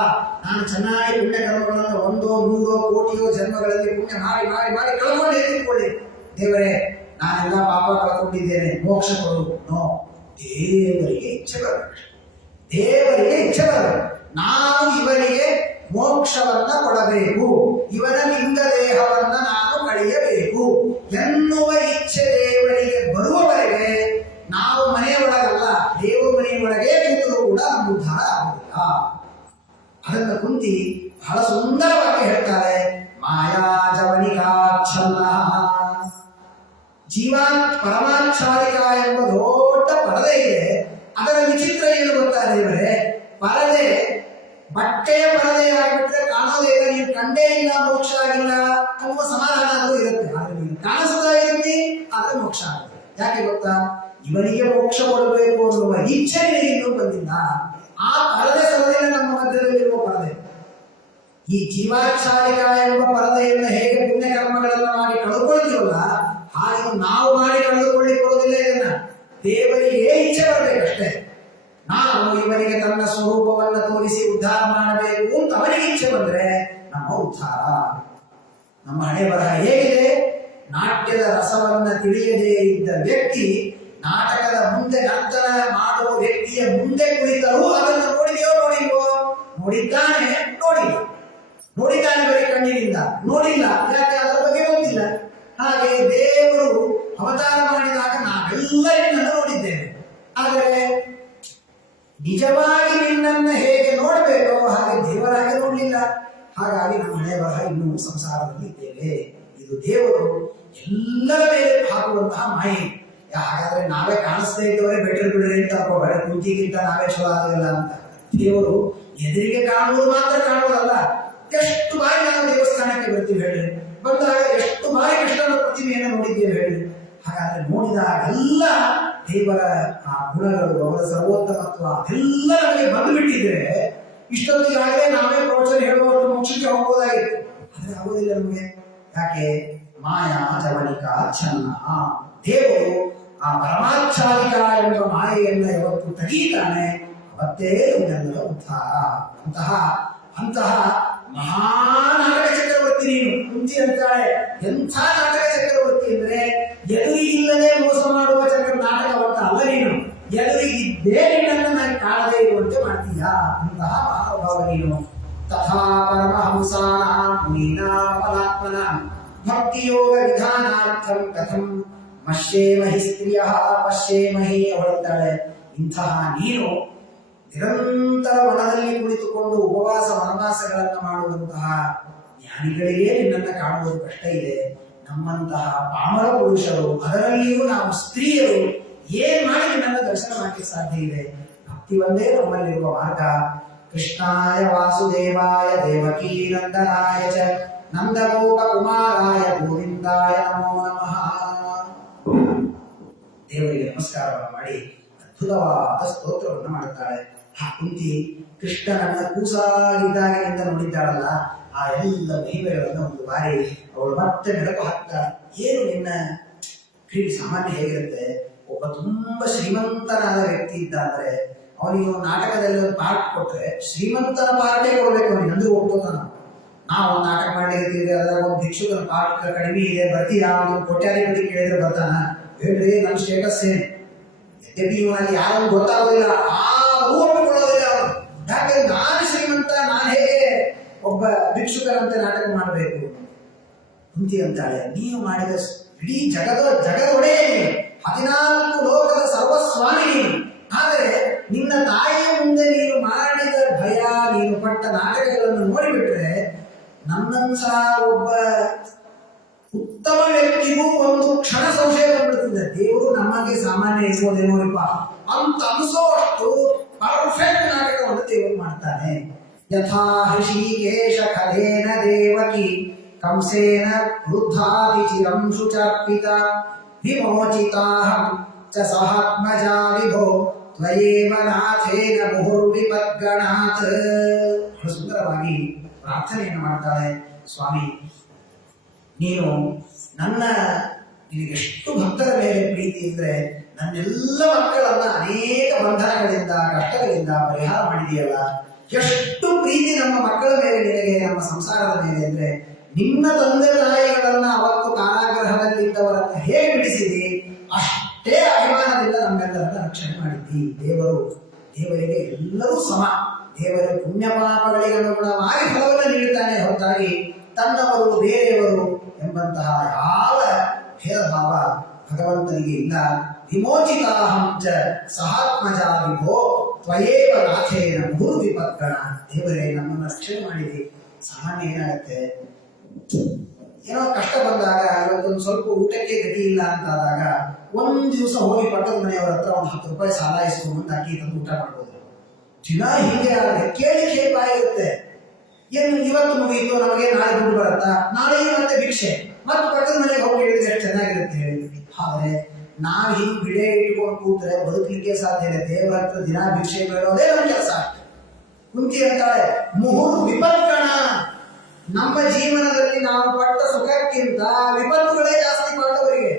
ನಾನು ಚೆನ್ನಾಗಿ ಪುಣ್ಯ ಕರ್ಮಗಳನ್ನು 100, 100 ಕೋಟಿಯೋ ಜನ್ಮಗಳಲ್ಲಿ ಪುಣ್ಯ ಮಾಡಿ ಮಾಡಿ ಮಾಡಿ ಕಳ್ಕೊಂಡೇ ತಿಳ್ಕೊಳ್ಳಿ. ದೇವರೇ ನಾನೆಲ್ಲ ಪಾಪ ಕಳ್ಕೊಂಡಿದ್ದೇನೆ, ಮೋಕ್ಷ ಕೊಡು. ನೋ, ದೇವರಿಗೆ ಇಚ್ಛೆ ಬರಬೇಕು. ದೇವರಿಗೆ ಇಚ್ಛೆ ಬರಬೇಕು. ನಾನು ಇವರಿಗೆ ಮೋಕ್ಷವನ್ನ ಕೊಡಬೇಕು, ಇವನ ಲಿಂಗ ದೇಹವನ್ನ ನಾನು ಕಳೆಯಬೇಕು ಎನ್ನುವ ಇಚ್ಛೆ ದೇವರಿಗೆ ಬರುವವರೆಗೆ ನಾವು ಮನೆಯೊಳಗಲ್ಲ, ದೇವರ ಮನೆಯೊಳಗೆ ಕೂತರೂ ಕೂಡ ನಮ್ಮ ಉದ್ಧಾರ ಆಗುವುದಿಲ್ಲ. ಅದನ್ನ ಕುಂತಿ ಬಹಳ ಸುಂದರವಾಗಿ ಹೇಳ್ತಾರೆ. ಮಾಯಾ ಜವನಿಕಾಚ್ಛನ್ನ ಪರಮಾಚ್ಛಾದಿಕ ಎಂಬ ದೊಡ್ಡ ಪರದೆ ಇದೆ. ಅದರ ವಿಚಿತ್ರ ಏನು ಗೊತ್ತಾ ದೇವರೇ? ಪರದೆ ಬಟ್ಟೆಯ ಪರದೆ ಆಗಿಬಿಟ್ರೆ ಕಾಣೋದೇ ಇಲ್ಲ, ನೀವು ಕಂಡೇ ಇಲ್ಲ, ಮೋಕ್ಷ ಆಗಿಲ್ಲ ಅನ್ನುವ ಸಮಾಧಾನ ಅದು ಇರುತ್ತೆ. ಆದ್ರೆ ನೀವು ಕಾಣಿಸ್ತಾ ಇರ್ತಿ, ಆದ್ರೆ ಮೋಕ್ಷ ಆಗುತ್ತೆ. ಯಾಕೆ ಗೊತ್ತಾ? ಇವನಿಗೆ ಮೋಕ್ಷ ಕೊಡಬೇಕು ಅನ್ನುವ ಇಚ್ಛೆ ಇನ್ನೂ ಬಂದಿಲ್ಲ. ಆ ಪರದೆ ಸರದಿನ ನಮ್ಮ ಮಧ್ಯದಲ್ಲಿರುವ ಪರದೆ. ಈ ಜೀವಾಚ್ಛಾದಿಕ ಎಂಬ ಪರದೆಯನ್ನು ಹೇಗೆ ಪುಣ್ಯ ಕರ್ಮಗಳೆಲ್ಲ ಮಾಡಿ ಕಳೆದುಕೊಳ್ತೀವಲ್ಲ, ಹಾಗೆ ನಾವು ಮಾಡಿ ಕಳೆದುಕೊಳ್ಳಿಕ್ಕೆ ಬರೋದಿಲ್ಲ. ಇದನ್ನ ದೇವರಿಗೆ ಇಚ್ಛೆ ಬರಬೇಕಷ್ಟೇ. ನಾವು ಇವನಿಗೆ ತನ್ನ ಸ್ವರೂಪವನ್ನ ತೋರಿಸಿ ಉದ್ಧಾರ ಮಾಡಬೇಕು ಅಂತ ಅವನಿಗೆ ಇಚ್ಛೆ ಬಂದ್ರೆ ನಮ್ಮ ಉದ್ಧಾರ. ನಮ್ಮ ಹಣೆ ಬರಹ ಹೇಗಿದೆ? ನಾಟ್ಯದ ರಸವನ್ನ ತಿಳಿಯದೇ ಇದ್ದ ವ್ಯಕ್ತಿ ನಾಟಕದ ಮುಂದೆ ನರ್ತನ ಮಾಡುವ ವ್ಯಕ್ತಿಯ ಮುಂದೆ ಕುಳಿತರೂ ಅದನ್ನು ನೋಡಿದೆಯೋ ನೋಡಿಲ್ವೋ? ನೋಡಿದ್ದಾನೆ, ನೋಡಿಲ್ಲ. ನೋಡಿದ್ದಾನೆ ಬರೀ ಕಣ್ಣಿನಿಂದ, ನೋಡಿಲ್ಲ. ಯಾಕೆ? ಅದರ ಬಗ್ಗೆ ಗೊತ್ತಿಲ್ಲ. ಹಾಗೆ ದೇವರು ಅವತಾರ ಮಾಡಿದಾಗ ನಾವೆಲ್ಲ ನಿನ್ನನ್ನು ನೋಡಿದ್ದೇವೆ, ಆದರೆ ನಿಜವಾಗಿ ನಿನ್ನನ್ನು ಹೇಗೆ ನೋಡಬೇಕೋ ಹಾಗೆ ದೇವರಾಗಿ ನೋಡಲಿಲ್ಲ. ಹಾಗಾಗಿ ನಮ್ಮ ಹಣೆ ಬರಹ ಇನ್ನೂ ಸಂಸಾರದಲ್ಲಿ ಇದ್ದೇವೆ. ಇದು ದೇವರು ಎಲ್ಲರ ಮೇಲೆ ಹಾಕುವಂತಹ ಮಾಯೆ. ಹಾಗಾದ್ರೆ ನಾವೇ ಕಾಣಿಸದೇ ಇದ್ದವರೇ ಬೆಟರ್ ಬಿಡ್ರಿ ಅಂತ ಅನ್ಕೋಬೇಡ, ಕುಂತಿಗಿಂತ ನಾವೇ ಚಲೋ ಆಗಲಿಲ್ಲ ಅಂತ. ದೇವರು ಎದುರಿಗೆ ಕಾಣುವುದು ಮಾತ್ರ ಕಾಣುವುದಲ್ಲ. ಎಷ್ಟು ಬಾರಿ ನಾವು ದೇವಸ್ಥಾನಕ್ಕೆ ಬರ್ತೀವಿ ಹೇಳ್ರಿ, ಬಂದಾಗ ಎಷ್ಟು ಬಾರಿ ಕೃಷ್ಣನ ಪ್ರತಿಮೆಯನ್ನು ನೋಡಿದ್ದೇವೆ ಹೇಳ್ರಿ. ಹಾಗಾದ್ರೆ ನೋಡಿದಾಗೆಲ್ಲ ದೇವರ ಆ ಗುಣಗಳು, ಅವರ ಸರ್ವೋತ್ತಮತ್ವ ಅದೆಲ್ಲ ನಮಗೆ ಬಂದು ಬಿಟ್ಟಿದ್ರೆ ಇಷ್ಟೊತ್ತಿಗಾಗಲೇ ನಾವೇ ಪ್ರವಚನ ಹೇಳುವಷ್ಟು ಮೋಕ್ಷಕ್ಕೆ ಹೋಗ್ಬೋದಾಗಿತ್ತು. ಆದ್ರೆ ಆಗೋದಿಲ್ಲ ನಮಗೆ. ಯಾಕೆ? ಮಾಯಾ ಜವನಿಕಾಚ್ಛನ್ನ. ದೇವರು ಆ ಪರಮಾಚ್ಛಾದಿಕ ಎಂಬ ಮಾಯೆಯನ್ನ ಯಾವತ್ತು ತೆಗೀತಾನೆ ಅವತ್ತೇ ನಮ್ಮೆಲ್ಲರ ಉದ್ಧಾರ. ಅಂತಹ ಮಹಾನಾಟಕ ಚಕ್ರವರ್ತಿ ನೀನು. ಕುಂತಿ ಅಂತಾಳೆ, ಎಂಥ ನಾಟಕ ಚಕ್ರವರ್ತಿ ಅಂದ್ರೆ ಎದುರಿಗಿಲ್ಲದೆ ಮೋಸ ಮಾಡುವ ನಾಟಕವಂತ ಅಲ್ಲ ನೀನು. ಎದುರಿಗಿದ್ದೇ ನಿನ್ನನ್ನು ನಾನು ಕಾಣದೇ ಇರುವಂತೆ ಮಾಡ್ತೀಯ. ಅಂತಹ ಮಹಾನುಭಾವ ನೀನು. ತಥಾ ಪರಮಹಂಸಾನಾಂ ಮುನೀನಾಂ ಫಲಾತ್ಮನಾಂ ಭಕ್ತಿಯೋಗ ವಿಧಾನಾರ್ಥಂ ಕಥಂ ಮಶ್ಯೇಮಹಿ ಸ್ತ್ರೀಯಃ ಪಶ್ಯೇಮಹಿ. ಅವಳುತ್ತಾಳೆ, ಇಂತಹ ನೀನು ನಿರಂತರ ವನದಲ್ಲಿ ಕುಳಿತುಕೊಂಡು ಉಪವಾಸ ವನವಾಸಗಳನ್ನು ಮಾಡುವಂತಹ ಜ್ಞಾನಿಗಳಿಗೆ ನಿನ್ನನ್ನು ಕಾಣುವುದು ಕಷ್ಟ ಇದೆ. ನಮ್ಮಂತಹ ಪಾಮರ ಪುರುಷರು, ಅದರಲ್ಲಿಯೂ ನಾವು ಸ್ತ್ರೀಯರು ಏನ್ ಮಾಡಿ ನಿನ್ನನ್ನು ದರ್ಶನ ಮಾಡಲಿಕ್ಕೆ ಸಾಧ್ಯ ಇದೆ? ಭಕ್ತಿ ಒಂದೇ ನಮ್ಮಲ್ಲಿರುವ ಮಾರ್ಗ. ಕೃಷ್ಣಾಯ ವಾಸುದೇವಾಯ ದೇವಕೀ ನಂದನಾಯ ಚ ನಂದಗೋಪ ಕುಮಾರಾಯ ಗೋವಿಂದಾಯ ನಮೋ ನಮಃ. ದೇವರಿಗೆ ನಮಸ್ಕಾರವನ್ನು ಮಾಡಿ ಅದ್ಭುತವಾದ ಸ್ತೋತ್ರವನ್ನು ಮಾಡುತ್ತಾಳೆ. ಆ ಕುಂತಿ ಕೃಷ್ಣನನ್ನ ಕೂಸಾಗಿದ್ದಾಗಿನಿಂದ ನೋಡಿದ್ದಾಳಲ್ಲ, ಆ ಎಲ್ಲ ಮಹಿಮೆಗಳನ್ನು ಒಂದು ಬಾರಿ ಅವಳು ಮತ್ತೆ ನೆನಪು ಹಾಕ್ತಾ, ಏನು ನಿನ್ನ ಕ್ರೀಡೆ ಸಾಮಾನ್ಯ ಹೇಗಿರುತ್ತೆ? ಒಬ್ಬ ತುಂಬಾ ಶ್ರೀಮಂತನಾದ ವ್ಯಕ್ತಿ ಇದ್ದ ಅಂದ್ರೆ ಅವನಿಗೆ ನಾಟಕದಲ್ಲಿ ಒಂದು ಪಾರ್ಟ್ ಕೊಟ್ರೆ ಶ್ರೀಮಂತನ ಪಾರ್ಟೇ ಕೊಡ್ಬೇಕು ಅವನಿಗೆ, ಅಂದ್ರೆ ಹೋಗ್ಬೋದ. ನಾವು ನಾಟಕ ಮಾಡ್ಲಿಕ್ಕೆ ಅದ್ರಾಗ ಒಂದು ಭಿಕ್ಷುಕನ ಪಾರ್ಟ್ ಕಡಿಮೆ ಇದೆ, ಬರ್ತೀರಾ? ಒಂದು ಕೋಟ್ಯಾಧಿಪತಿ ಕೇಳಿದ್ರೆ ಬರ್ತಾನ? ಹೇಳ್ರಿ, ನನ್ನ ಸ್ಟೇಟಸ್ ಏನು? ಯದ್ಯಪಿ ಇವನಲ್ಲಿ ಯಾರು ಗೊತ್ತಾಗೋದಿಲ್ಲ, ಆ ಒಪ್ಪಿಕೊಳ್ಳೋದಿಲ್ಲ ಅವನು. ಯಾಕಂದ್ರೆ ನಾನು ಶ್ರೀಮಂತ, ನಾನು ಹೇಗೆ ಒಬ್ಬ ಭಿಕ್ಷುಕರಂತೆ ನಾಟಕ ಮಾಡಬೇಕು? ಕುಂತಿ ಅಂತಾಳೆ, ನೀನು ಮಾಡಿದ ಇಡೀ ಜಗದೊಡೆ 14 ಲೋಕದ ಸರ್ವಸ್ವಾಮಿ ನೀನು. ಆದರೆ ನಿನ್ನ ತಾಯಿಯ ಮುಂದೆ ನೀನು ಮಾಡಿದ ಭಯ, ನೀನು ಪಟ್ಟ ನಾಟಕಗಳನ್ನು ನೋಡಿಬಿಟ್ರೆ ನನ್ನಂಸ ಒಬ್ಬ ಉತ್ತಮ ವ್ಯಕ್ತಿಗೂ ಒಂದು ಕ್ಷಣ ಸಂಶಯ ಬಂದ್ಬಿಡ್ತದೆ. ದೇವರು ನಮಗೆ ಸಾಮಾನ್ಯ ಇರ್ಬೋದೇನೋರಿಪ್ಪ ಅಂತ ಅನಿಸೋಷ್ಟು ಪರ್ಫೆಕ್ಟ್ ನಾಟಕವನ್ನು ದೇವರು ಮಾಡ್ತಾನೆ. ಯಥಾ ಹೃಷಿಕೇಶ ಖಲೇನ ದೇವಕಿ ಕಂಸೇನ ವೃದ್ಧಾತಿ ಚಿರಂ ಶುಚಾರ್ಪಿತ ವಿಮೋಚಿತಾಹಂ ಚ ಸಹಾತ್ಮಜಾ ವಿಭೋ ತ್ವಯೇವ ನಾಥೇನ ಮುಹುರ್ವಿಪದ್ಗಣಾತ್. ಸುಂದರವಾಗಿ ಪ್ರಾರ್ಥನೆಯನ್ನು ಮಾಡ್ತಾಳೆ. ಸ್ವಾಮಿ, ನೀನು ನಿನಗೆಷ್ಟು ಭಕ್ತರ ಮೇಲೆ ಪ್ರೀತಿ ಇದ್ರೆ ನನ್ನೆಲ್ಲ ಮಕ್ಕಳನ್ನ ಅನೇಕ ಬಂಧನಗಳಿಂದ ಕಷ್ಟಗಳಿಂದ ಪರಿಹಾರ ಮಾಡಿದೆಯಲ್ಲ. ಎಷ್ಟು ಪ್ರೀತಿ ನಮ್ಮ ಮಕ್ಕಳ ಮೇಲೆ ನಿನಗೆ, ನಮ್ಮ ಸಂಸಾರದ ಮೇಲೆ ಅಂದ್ರೆ ನಿನ್ನ ತಂದೆ ತಾಯಿಗಳನ್ನ ಅವತ್ತು ಕಾರಾಗೃಹದಲ್ಲಿದ್ದವರನ್ನ ಹೇಗೆ ಬಿಡಿಸಿದಿ, ಅಷ್ಟೇ ಅಭಿಮಾನದಿಂದ ನಮ್ಮೆಲ್ಲರನ್ನ ರಕ್ಷಣೆ ಮಾಡಿದ್ದಿ. ದೇವರಿಗೆ ಎಲ್ಲರೂ ಸಮ. ದೇವರ ಪುಣ್ಯ ಪಾಪಗಳಿಗೆ ಅನುಗುಣವಾಗಿ ಫಲವನ್ನು ನೀಡುತ್ತಾನೆ ಹೊರತಾಗಿ ತನ್ನವರು ಬೇರೆಯವರು ಎಂಬಂತಹ ಯಾವ ಭೇದ ಭಾವ ಭಗವಂತನಿಗೆ ಇಲ್ಲ. ವಿಮೋಚಿತಾಹಂ ಚ ಸಹಾತ್ಮಜಾ ವಿಭೋ ತ್ವಯೇವ ನಾಥೇನ ಮುಹುರ್ವಿಪದ್ಗಣ. ದೇವರೇ, ನಮ್ಮನ್ನು ರಕ್ಷಣೆ ಮಾಡಿದೆ. ಸಾಮಾನ್ಯ ಏನಾಗುತ್ತೆ, ಏನೋ ಕಷ್ಟ ಬಂದಾಗ, ಇವತ್ತೊಂದು ಸ್ವಲ್ಪ ಊಟಕ್ಕೆ ಗತಿ ಇಲ್ಲ ಅಂತಾದಾಗ ಒಂದ್ ದಿವಸ ಹೋಗಿ ಪಟ್ಟದ ಮನೆಯವರ ಹತ್ರ ಒಂದು 10 ರೂಪಾಯಿ ಸಾಲ ಇಸ್ಕೊಂಡು ಅಕ್ಕಿ ತಂದು ಊಟ ಮಾಡ್ಬೋದು. ದಿನ ಹೀಗೆ ಆದ್ರೆ ಕೇಳಿ ಬಾಯಿರುತ್ತೆ. ಏನು ಇವತ್ತು ಮುಗಿಯಿತು, ನಮಗೆ ನಾಳೆ ದುಡ್ಡು ಬರುತ್ತಾ, ನಾಳೆ ಮತ್ತೆ ಭಿಕ್ಷೆ, ಮತ್ತೆ ಪಕ್ಕದ ಮನೆಗೆ ಹೋಗಿ ಹೇಳಿದ್ರೆ ಎಷ್ಟು ಚೆನ್ನಾಗಿರುತ್ತೆ ಹೇಳಿ. ಆದ್ರೆ ನಾವು ಹಿಂಗ್ ಬಿಡೆ ಇಟ್ಕೊಂಡು ಕೂತ್ರೆ ಬದುಕಲಿಕ್ಕೆ ಸಾಧ್ಯ ಇಲ್ಲ. ದೇವರ ಹತ್ರ ದಿನ ಭಿಕ್ಷೆ ಬೇಡೋದೇ ನಮ್ಮ ಕೆಲಸ. ಕುಂತಿ ಅಂತಾಳೆ, ಮುಹುರ್ ವಿಪತ್ಕಣ. ನಮ್ಮ ಜೀವನದಲ್ಲಿ ನಾವು ಪಟ್ಟ ಸುಖಕ್ಕಿಂತ ವಿಪತ್ತುಗಳೇ ಜಾಸ್ತಿ ಮಾಡೋವರಿಗೆ.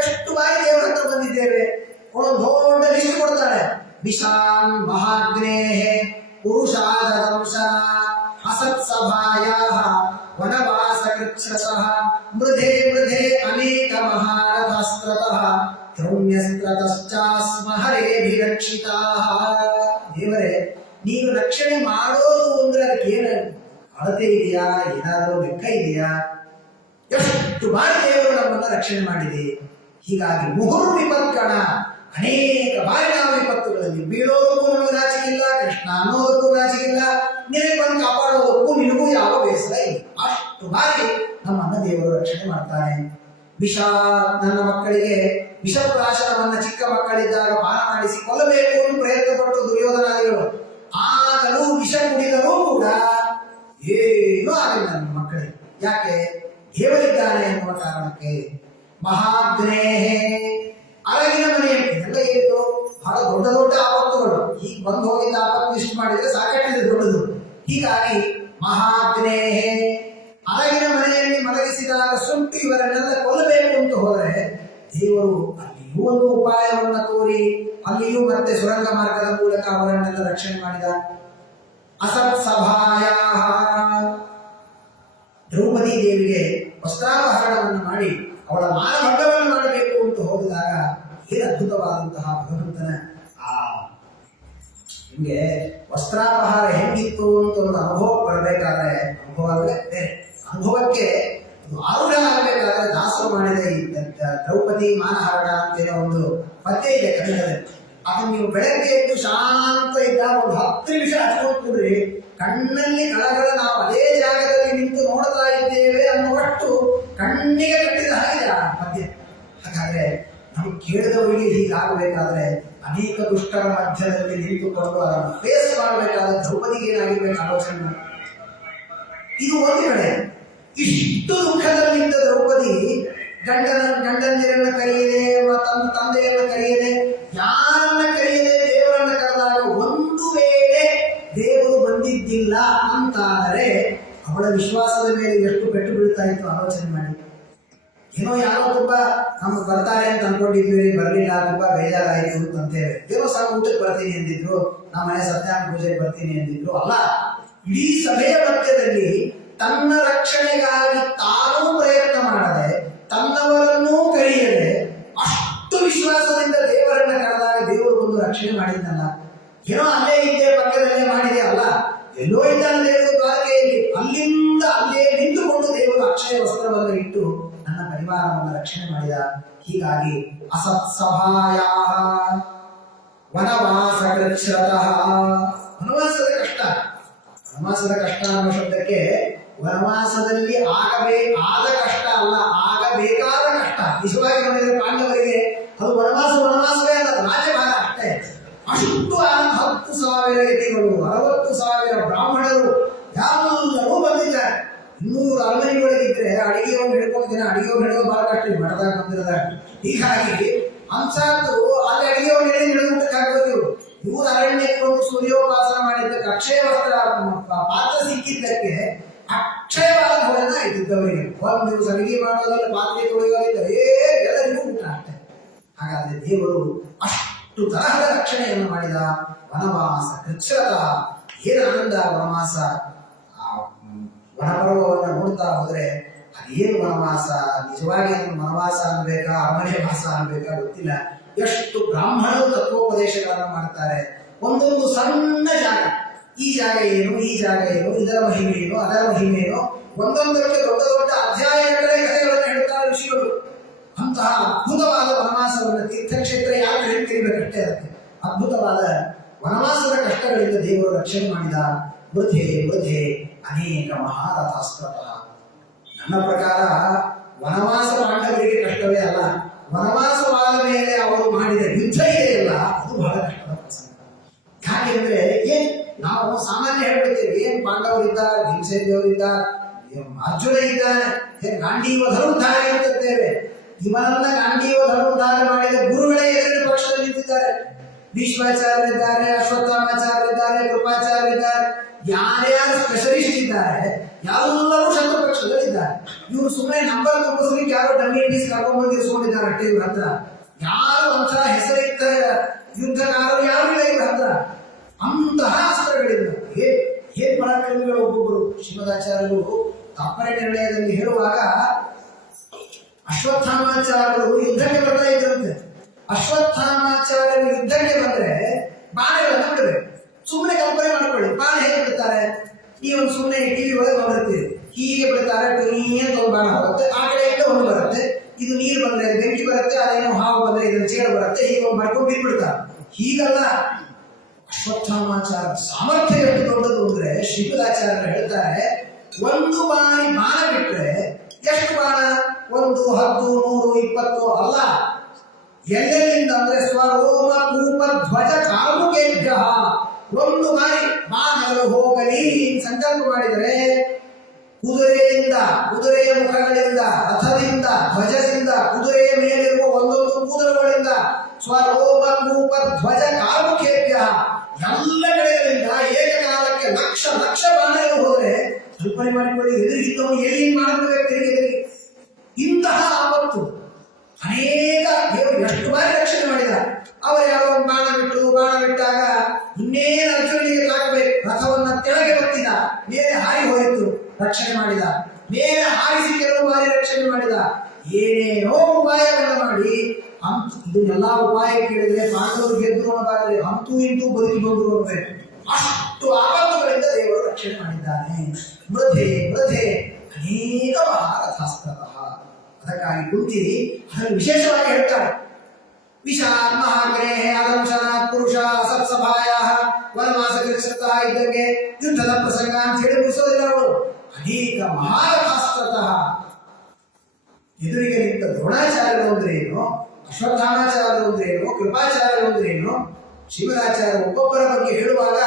ಎಷ್ಟು ಬಾರಿ ದೇವರ ಹತ್ರ ಬಂದಿದ್ದೇವೆ. ಒಂದು ದೊಡ್ಡ ಲಿಸ್ಟ್ ಕೊಡ್ತಾಳೆ. ವಿಷಾನ್ ಮಹಾಗ್ನೇಹ ಪುರುಷಾದಂಶ ಹಸತ್ಸಭಾಯಾಃ ವನವಾಸ ಕೃಚ್ಛ್ರಸಃ ಮೃಧೆ ಮೃಧೆ ಅನೇಕ ಮಹಾರಥಸ್ತ್ರತಃ ದ್ರೌಣ್ಯಸ್ತ್ರತಶ್ಚಾಸ್ಮ ಹರೇಭಿರಕ್ಷಿತಾಃ. ದೇವರೇ, ನೀನು ರಕ್ಷಣೆ ಮಾಡೋದು ಅಂದ್ರೆ ಅದಕ್ಕೆ ಏನು ಅಳತೆ ಇದೆಯಾ, ಏನಾದರೂ ಲೆಕ್ಕ ಇದೆಯಾ? ಎಷ್ಟು ಬಾರಿ ದೇವರು ನಮ್ಮನ್ನ ರಕ್ಷಣೆ ಮಾಡಿದೆ. ಹೀಗಾಗಿ ಮುಹುರ್ ವಿಪತ್ಕಣ, ಅನೇಕ ಬಾರಿ ನಾವು ವಿಪತ್ತುಗಳಲ್ಲಿ ಬೀಳೋದಕ್ಕೂ ನಮಗೆ ನಾಚಿಕಿಲ್ಲ, ಕೃಷ್ಣ ಅನ್ನೋದಕ್ಕೂ ನಾಚಿಕಿಲ್ಲ, ನಿನಗೆ ಬಂದು ಕಾಪಾಡೋದಕ್ಕೂ ನಿನಗೂ ಯಾವ ಬೇಸರ ಇಲ್ಲ. ಅಷ್ಟು ಬಾರಿ ನಮ್ಮನ್ನ ದೇವರು ರಕ್ಷಣೆ ಮಾಡ್ತಾನೆ. ವಿಷ, ನನ್ನ ಮಕ್ಕಳಿಗೆ ವಿಷಪ್ರಾಶನವನ್ನ ಚಿಕ್ಕ ಮಕ್ಕಳಿದ್ದಾಗ ಪಾನ ಮಾಡಿಸಿ ಕೊಲ್ಲಬೇಕು ಎಂದು ಪ್ರಯತ್ನ ಪಟ್ಟು ದುರ್ಯೋಧನಾದಿಗಳು, ಆಗಲೂ ವಿಷ ಕುಡಿದರೂ ಕೂಡ ಏನೂ ಆಗಲಿಲ್ಲ ನನ್ನ ಮಕ್ಕಳಿಗೆ. ಯಾಕೆ? ದೇವರಿದ್ದಾನೆ ಎನ್ನುವ ಕಾರಣಕ್ಕೆ. ಮಹಾಗ್ನೇಹೆ, ಅರಗಿನ ಮನೆಯಲ್ಲಿ ಎಲ್ಲ ಏನಿತ್ತು, ಬಹಳ ದೊಡ್ಡ ದೊಡ್ಡ ಆಪತ್ತುಗಳು. ಈಗ ಬಂದು ಹೋಗಿದ್ದ ಆಪತ್ತು ಇಷ್ಟು ಮಾಡಿದ್ರೆ ಸಾಕಷ್ಟಿದೆ ದೊಡ್ಡದು. ಹೀಗಾಗಿ ಮಹಾಗ್ನೇಹೆ, ಅರಗಿನ ಮನೆಯಲ್ಲಿ ಮಲಗಿಸಿದಾಗ ಸುಂಟು ಇವರನ್ನೆಲ್ಲ ಕೊಲ್ಲಬೇಕು ಅಂತ ಹೋದರೆ ದೇವರು ಅಲ್ಲಿಯೂ ಒಂದು ಉಪಾಯವನ್ನ ತೋರಿ ಅಲ್ಲಿಯೂ ಮತ್ತೆ ಸುರಂಗ ಮಾರ್ಗದ ಮೂಲಕ ಅವರನ್ನೆಲ್ಲ ರಕ್ಷಣೆ ಮಾಡಿದ. ಅಸತ್ ಸಭಾಯ, ದ್ರೌಪದಿ ದೇವಿಗೆ ವಸ್ತ್ರಾಪಹರಣವನ್ನು ಮಾಡಿ ಅವಳ ಮಾನಭಂಗವನ್ನು ಮಾಡಬೇಕು ಅಂತ ಹೋದಾಗ ಏನು ಅದ್ಭುತವಾದಂತಹ ಭಗವಂತನ ನಿಮಗೆ ವಸ್ತ್ರಾಪಹಾರ ಹೆಂಗಿತ್ತು ಅಂತ ಒಂದು ಅನುಭವ ಪಡಬೇಕಾದ್ರೆ, ಅನುಭವ ಬೇರೆ ಅನುಭವಕ್ಕೆ ಆರೂಢ ಆಗಬೇಕಾದ್ರೆ ದಾಸರು ಮಾಡಿದ ಈ ದ್ರೌಪದಿ ಮಾನಹರಣ ಅಂತೇನೋ ಒಂದು ಪದ್ಯ ಇದೆ ಕನ್ನಡದಲ್ಲಿ. ಅದನ್ನು ನೀವು ಬೆಳಗ್ಗೆ ಎದ್ದು ಶಾಂತ ಇದ್ದಾಗ ಒಂದು 10 ನಿಮಿಷ ಹಚ್ಕೊಂಡ್ರಿ, ಕಣ್ಣಲ್ಲಿ ಕಳಗಳ ನಾವು ಅದೇ ಜಾಗದಲ್ಲಿ ನಿಂತು ನೋಡ್ತಾ ಇದ್ದೇವೆ ಅನ್ನುವಷ್ಟು ಕಣ್ಣಿಗೆ ಕಟ್ಟಿದ ಕೇಳಿದವರಿಗೆ ಹೀಗಾಗಬೇಕಾದ್ರೆ ಅನೇಕ ದುಷ್ಟರ ಮಧ್ಯದಲ್ಲಿ ನಿಂತುಕೊಂಡು ಅದನ್ನು ಫೇಸ್ ಮಾಡಬೇಕಾದ ದ್ರೌಪದಿಗೆ ಏನಾಗಿರ್ಬೇಕು ಆಲೋಚನೆ ಮಾಡಿ. ಇದು ಒಂದು ಕಡೆ. ಇಷ್ಟು ದುಃಖದಲ್ಲಿದ್ದ ದ್ರೌಪದಿ ಗಂಡಂದಿರನ್ನ ಕರೆಯದೆ, ತನ್ನ ತಂದೆಯನ್ನ ಕರೆಯದೆ, ಯಾರನ್ನ ಕರೆಯದೆ ದೇವರನ್ನ ಕರೆದಾಗ ಒಂದು ವೇಳೆ ದೇವರು ಬಂದಿದ್ದಿಲ್ಲ ಅಂತಾದರೆ ಅವಳ ವಿಶ್ವಾಸದ ಮೇಲೆ ಎಷ್ಟು ಪೆಟ್ಟು ಬೀಳ್ತಾ ಇತ್ತು ಆಲೋಚನೆ ಮಾಡಿ. ಏನೋ ಯಾರೋ ತುಂಬಾ ನಮ್ಗೆ ಬರ್ತಾರೆ ಅಂತ ಅನ್ಕೊಂಡಿದ್ವಿ, ಬರ್ಲಿಲ್ಲ, ತುಂಬಾ ಬೇಜಾರಾಯಿತು ಅಂತೇವೆ. ಏನೋ ಸಾಕು ಊಟಕ್ಕೆ ಬರ್ತೀನಿ ಎಂದಿದ್ರು, ನಮ್ಮ ಮನೆ ಸತ್ಯನಾರಾಯಣ ಪೂಜೆಗೆ ಬರ್ತೀನಿ ಎಂದಿದ್ರು. ಅಲ್ಲ, ಇಡೀ ಸಭೆಯ ಮಧ್ಯದಲ್ಲಿ ತನ್ನ ರಕ್ಷಣೆಗಾಗಿ ತಾನೂ ಪ್ರಯತ್ನ ಮಾಡದೆ, ತನ್ನವರನ್ನೂ ಕರೆಯದೆ, ಅಷ್ಟು ವಿಶ್ವಾಸದಿಂದ ದೇವರನ್ನ ಕರೆದಾಗ ದೇವರು ಬಂದು ರಕ್ಷಣೆ ಮಾಡಿದ್ದಲ್ಲ. ಏನೋ ಅಲ್ಲೇ ಇದ್ದೆ ಪಕ್ಕದಲ್ಲೇ ಮಾಡಿದೆ ಅಲ್ಲ, ಎಲ್ಲೋ ಇದ್ದಾನೆ ದೇವರು ದ್ವಾರಕೆಯಲ್ಲಿ, ಅಲ್ಲಿಂದ ಅಲ್ಲೇ ನಿಂತುಕೊಂಡು ದೇವರು ಅಕ್ಷಯ ವಸ್ತ್ರವನ್ನು ಇಟ್ಟು ನನ್ನ ಪರಿವಾರವನ್ನು ರಕ್ಷಣೆ ಮಾಡಿದ. ಹೀಗಾಗಿ ಅಸತ್ಸಭಾಯ ವನವಾಸ ಕೃಚ್ಛ್ರತಃ. ವನವಾಸದ ಕಷ್ಟ, ವನವಾಸದ ಕಷ್ಟ ಅನ್ನೋ ಶಬ್ದಕ್ಕೆ ವನವಾಸದಲ್ಲಿ ಆದ ಕಷ್ಟ ಅಲ್ಲ, ಆಗಬೇಕಾದ ಕಷ್ಟ. ನಿಜವಾಗಿ ನೋಡಿದರೆ ಪಾಂಡವರಿಗೆ ಅದು ವನವಾಸವೇ ಅಲ್ಲ, ರಾಜಭಾರ ಅಷ್ಟೇ. ಅಷ್ಟು 10,000 ಯತಿಗಳು, 60,000 ಬ್ರಾಹ್ಮಣರು ಎಲ್ಲರೂ ಬಂದಿದ್ದಾರೆ. 200 ಅರಮನೆಗಳಿದ್ರೆ ಅಡಿಗೆಯವ್ರು ಹಿಡ್ಕೊಂಡಿದ್ದೇನೆ, ಅಡಿಗೆಯವ್ರು ಹಿಡಿದು ಬಹಳ ಕಷ್ಟ ಮಠದಾಗ ಬಂದಿರೋದಾಗ. ಹೀಗಾಗಿ ಅಂಥದ್ದು ಅಲ್ಲಿ ಅಡಿಗೆಯವ್ರು ಹಿಡಿದುಬಿಟ್ಟಕ್ಕಾಗೋದು. ಇವರು ಅರಣ್ಯಕ್ಕೆ ಒಂದು ಸೂರ್ಯೋಪಾಸನ ಮಾಡಿದ್ದಕ್ಕೆ, ಅಕ್ಷಯ ವಸ್ತ್ರ ಪಾತ್ರ ಸಿಕ್ಕಿದ್ದಕ್ಕೆ ಅಕ್ಷಯವಾದ ಭೋಜನ ಇದ್ದಿದ್ದವರಿಗೆ. ಒಂದು ದಿವಸ ಅಡಿಗೆ ಮಾಡೋದಿಲ್ಲ, ಪಾತ್ರೆ ತೊಳೆಯೋದಿಲ್ಲ, ಎಲ್ಲರಿಗೂ ಊಟ ಅಷ್ಟೇ. ಹಾಗಾದ್ರೆ ದೇವರು ಅಷ್ಟು ತರಹದ ರಕ್ಷಣೆಯನ್ನು ಮಾಡಿದ. ವನವಾಸ ಕೃಚ್ಛ್ರತ. ಏನು ಆನಂದ ವನವಾಸ. ವನಪರ್ವವನ್ನು ನೋಡ್ತಾ ಹೋದ್ರೆ ಅದೇನು ವನವಾಸ, ನಿಜವಾಗಿ ಅದನ್ನು ವನವಾಸ ಅನ್ಬೇಕಾ ಅರಮನೆ ವಾಸ ಅನ್ಬೇಕಾ ಗೊತ್ತಿಲ್ಲ. ಎಷ್ಟು ಬ್ರಾಹ್ಮಣರು ತತ್ವೋಪದೇಶಗಳನ್ನು ಮಾಡ್ತಾರೆ. ಒಂದೊಂದು ಸಣ್ಣ ಜಾಗ, ಈ ಜಾಗ ಏನು, ಈ ಜಾಗ ಏನು, ಇದರ ಮಹಿಮೆ ಏನು, ಅದರ ಮಹಿಮೆ ಏನು, ಒಂದೊಂದಕ್ಕೆ ದೊಡ್ಡ ದೊಡ್ಡ ಅಧ್ಯಾಯಗಳೇ ಕಥೆಗಳನ್ನು ಹೇಳ್ತಾರೆ ಋಷಿಗಳು. ಅಂತಹ ಅದ್ಭುತವಾದ ವನವಾಸವನ್ನು ತೀರ್ಥಕ್ಷೇತ್ರ ಯಾರು ಹೇಳ್ತಿರ್ಬೇಕಷ್ಟೇ. ಅದಕ್ಕೆ ಅದ್ಭುತವಾದ ವನವಾಸದ ಕಷ್ಟಗಳಿಂದ ದೇವರು ರಕ್ಷಣೆ ಮಾಡಿದ. ವೃಥೆ ಅನೇಕ ಮಹಾರಥಾಸ್ತ್ರತಃ. ನನ್ನ ಪ್ರಕಾರ ವನವಾಸ ಪಾಂಡವರಿಗೆ ಕಷ್ಟವೇ ಅಲ್ಲ, ವನವಾಸವಾದ ಮೇಲೆ ಅವರು ಮಾಡಿದ ಯುದ್ಧ ಇದೆಯಲ್ಲ ಅದು ಬಹಳ ಕಷ್ಟದ ಪ್ರಸಂಗ. ಯಾಕೆಂದ್ರೆ ನಾವು ಸಾಮಾನ್ಯ ಹೇಳ್ಬಿಡ್ತೇವೆ, ಏನ್ ಪಾಂಡವರಿದ್ದಾರೆ, ಭೀಮಸೇನ ದೇವರಿದ್ದಾರೆ, ಅರ್ಜುನ ಇದ್ದಾನೆ, ಗಾಂಡೀವ ಧನುರ್ಧಾರ ಇರುತ್ತೇವೆ. ಇವನನ್ನ ಗಾಂಡೀವ ಧನುರ್ಧಾರ ಮಾಡಿದ ಗುರುಗಳೇ ಎದುರಿನ ಪಕ್ಷದಲ್ಲಿ ನಿಂತಿದ್ದಾರೆ. ಭೀಷ್ಮಾಚಾರ್ಯರಿದ್ದಾರೆ, ಅಶ್ವತ್ಥಾಮಾಚಾರ್ಯರಿದ್ದಾರೆ, ಕೃಪಾಚಾರ್ಯರಿದ್ದಾರೆ, ಯಾರ್ಯಾರು ಸ್ಪೆಷಲಿಸ್ಟ್ ಇದ್ದಾರೆ ಎಲ್ಲರೂ ಶತ್ರು ಪಕ್ಷದಲ್ಲಿದ್ದಾರೆ. ಇವರು ಸುಮ್ಮನೆ ನಂಬರ್ ಕಂಪಲ್ಸರಿಗೆ ಯಾರೋ ಡಮ್ಮಿ ಪೀಸ್ ಕರ್ಕೊಂಡ್ಬಂದು ಇರಿಸ್ಕೊಂಡಿದ್ದಾರೆ ಅಷ್ಟೇ ಇವ್ರ ಹತ್ರ. ಯಾರು ಅಂತ ಹೆಸರಿದ್ದ ಯುದ್ಧಗಾರರು ಯಾರು ಇಲ್ಲ ಇವ್ರ ಹತ್ರ. ಅಂತಹ ಅಸ್ತ್ರಗಳಿಂದ ಏನ್ ಪರಾಕ್ರಮಿಗಳು ಒಬ್ಬೊಬ್ಬರು. ಶ್ರೀಮದಾಚಾರ್ಯರು ತಾತ್ಪರ್ಯ ನಿರ್ಣಯದಲ್ಲಿ ಹೇಳುವಾಗ ಅಶ್ವತ್ಥಾಮಾಚಾರ್ಯರು ಯುದ್ಧಕ್ಕೆ ಬರ್ತಾ ಇದ್ರಂತೆ. ಅಶ್ವತ್ಥಾಮಾಚಾರ್ಯರು ಯುದ್ಧಕ್ಕೆ ಬಂದ್ರೆ ಬಾಣಗಳನ್ನು ಬಿಡಬೇಕು. ಸುಮ್ಮನೆ ಕಲ್ಪನೆ ಮಾಡ್ಕೊಳ್ಳಿ, ಬಾಣ ಹೇಗೆ ಬಿಡ್ತಾರೆ. ನೀವೊಂದು ಸುಮ್ಮನೆ ಟಿವಿ ಒಳಗೆ ನೋಡಿರ್ತೀರಿ, ಹೀಗೆ ಬಿಡ್ತಾರೆ, ಒಂದು ಬಾಣ ಬರುತ್ತೆ, ಆ ಕಡೆಯಿಂದ ಒಂದು ಬರುತ್ತೆ, ಇದು ನೀರು ಬಂದ್ರೆ ಬೆಂಕಿ ಬರುತ್ತೆ, ಅದೇನೋ ಹಾವು ಬಂದ್ರೆ ಇದನ್ನು ಚೇಳು ಬರುತ್ತೆ, ಹೀಗೆ ಒಂದು ಮಾಡ್ಕೊಂಡು ಬಿಟ್ಬಿಡ್ತಾರೆ. ಹೀಗಲ್ಲ, ಅಶ್ವತ್ಥಾಮಾಚಾರ್ಯ ಸಾಮರ್ಥ್ಯ ಎಷ್ಟು ದೊಡ್ಡದು ಅಂದ್ರೆ ಶ್ರೀಮದಾಚಾರ್ಯರು ಹೇಳ್ತಾರೆ, ಒಂದು ಬಾರಿ ಬಾಣ ಬಿಟ್ರೆ ಎಷ್ಟು ಬಾಣ, 1, 10, 100, 20 ಅಲ್ಲ, ಎಲ್ಲೆಲ್ಲಿಂದ ಅಂದ್ರೆ ಸ್ವರೋಮ ಕೂಪ ಧ್ವಜ ಕಾಮುಕೇಭ್ಯ ಒಂದು ಬಾರಿ ಬಾಣಗಳು ಹೋಗಲಿ ಸಂಕಲ್ಪ ಮಾಡಿದರೆ ಕುದುರೆಯಿಂದ, ಕುದುರೆಯ ಮುಖಗಳಿಂದ, ರಥದಿಂದ, ಧ್ವಜದಿಂದ, ಕುದುರೆಯ ಮೇಲಿರುವ ಒಂದೊಂದು ಕೂದಲುಗಳಿಂದ ಸ್ವರೋಮ ಕೂಪ ಧ್ವಜ ಕಾಮುಕೇಭ್ಯ ಎಲ್ಲ ಕಡೆಗಳಿಂದ ಏಕಕಾಲಕ್ಕೆ ಲಕ್ಷ ಲಕ್ಷ ಬಾಣಗಳು ಹೋದರೆ ಕಲ್ಪನೆ ಮಾಡಿಕೊಳ್ಳಿ, ಎದುರಿಗಿದ್ದವನು ಏನೇನು ಮಾಡಬೇಕು ಎದುರಿಗೆ. ಇಂತಹ ಆಪತ್ತು ಅನೇಕ ದೇವರು ಎಷ್ಟು ಬಾರಿ ರಕ್ಷಣೆ ಮಾಡಿದ. ಅವರು ಯಾವ ಬಾಣ ಬಿಟ್ಟಾಗ ಇನ್ನೇನು ಅರ್ಜುನಿಗೆ ತಾಕಬೇಕು, ರಥವನ್ನ ಕೆಳಗೆ ಬರ್ತಿದ, ಮೇಲೆ ಹಾರಿ ಹೋಯಿತು, ರಕ್ಷಣೆ ಮಾಡಿದ. ಮೇಲೆ ಹಾರಿಸಿ ಕೆಲವು ಬಾರಿ ರಕ್ಷಣೆ ಮಾಡಿದ. ಏನೇನೋ ಉಪಾಯವನ್ನು ಮಾಡಿ ಇದನ್ನೆಲ್ಲ ಉಪಾಯ ಕೇಳಿದ್ರೆ ಪಾಂಡವರು ಗೆದ್ರು ಅನ್ನೋದಾದ್ರೆ ಅಂತೂ ಇಂತೂ ಬದುಕಿ ಬಂದರು ಅನ್ನಬೇಕು. ಅಷ್ಟು ಆಪತ್ತುಗಳಿಂದ ದೇವರು ರಕ್ಷಣೆ ಮಾಡಿದ್ದಾನೆ. ವೃಥೆ ಅನೇಕ ಮಹಾರಥಾಸ್ತ್ರತಃ. ಅದಕ್ಕಾಗಿ ಕುಂತಿ ಅದನ್ನು ವಿಶೇಷವಾಗಿ ಹೇಳ್ತಾರೆ. ವಿಷಾತ್ ಮಹಾಗ್ರೇ ಆದಂಶನಾತ್ ಪುರುಷ ಸತ್ಸಭಾಯ ವನವಾಸ ಕೃಚ್ಛ್ರತಃ ಇದ್ದಂಗೆ ಯುದ್ಧದ ಪ್ರಸಂಗ ಅಂತ ಹೇಳಿ ಮುಗಿಸೋದಿಲ್ಲ ಅವರು. ಅನೇಕ ಮಹಾರಥಾಸ್ತ್ರತಃ. ಎದುರಿಗೆ ನಿಂತ ದ್ರೋಣಾಚಾರ್ಯರು ಅಂದ್ರೆ ಏನು, ಅಶ್ವತ್ಥಾಮಾಚಾರ್ಯರು ಅಂದ್ರೇನು, ಕೃಪಾಚಾರ್ಯರು ಅಂದ್ರೇನು, ಶಿವರಾಚಾರ್ಯ ಒಬ್ಬೊಬ್ಬರ ಬಗ್ಗೆ ಹೇಳುವಾಗ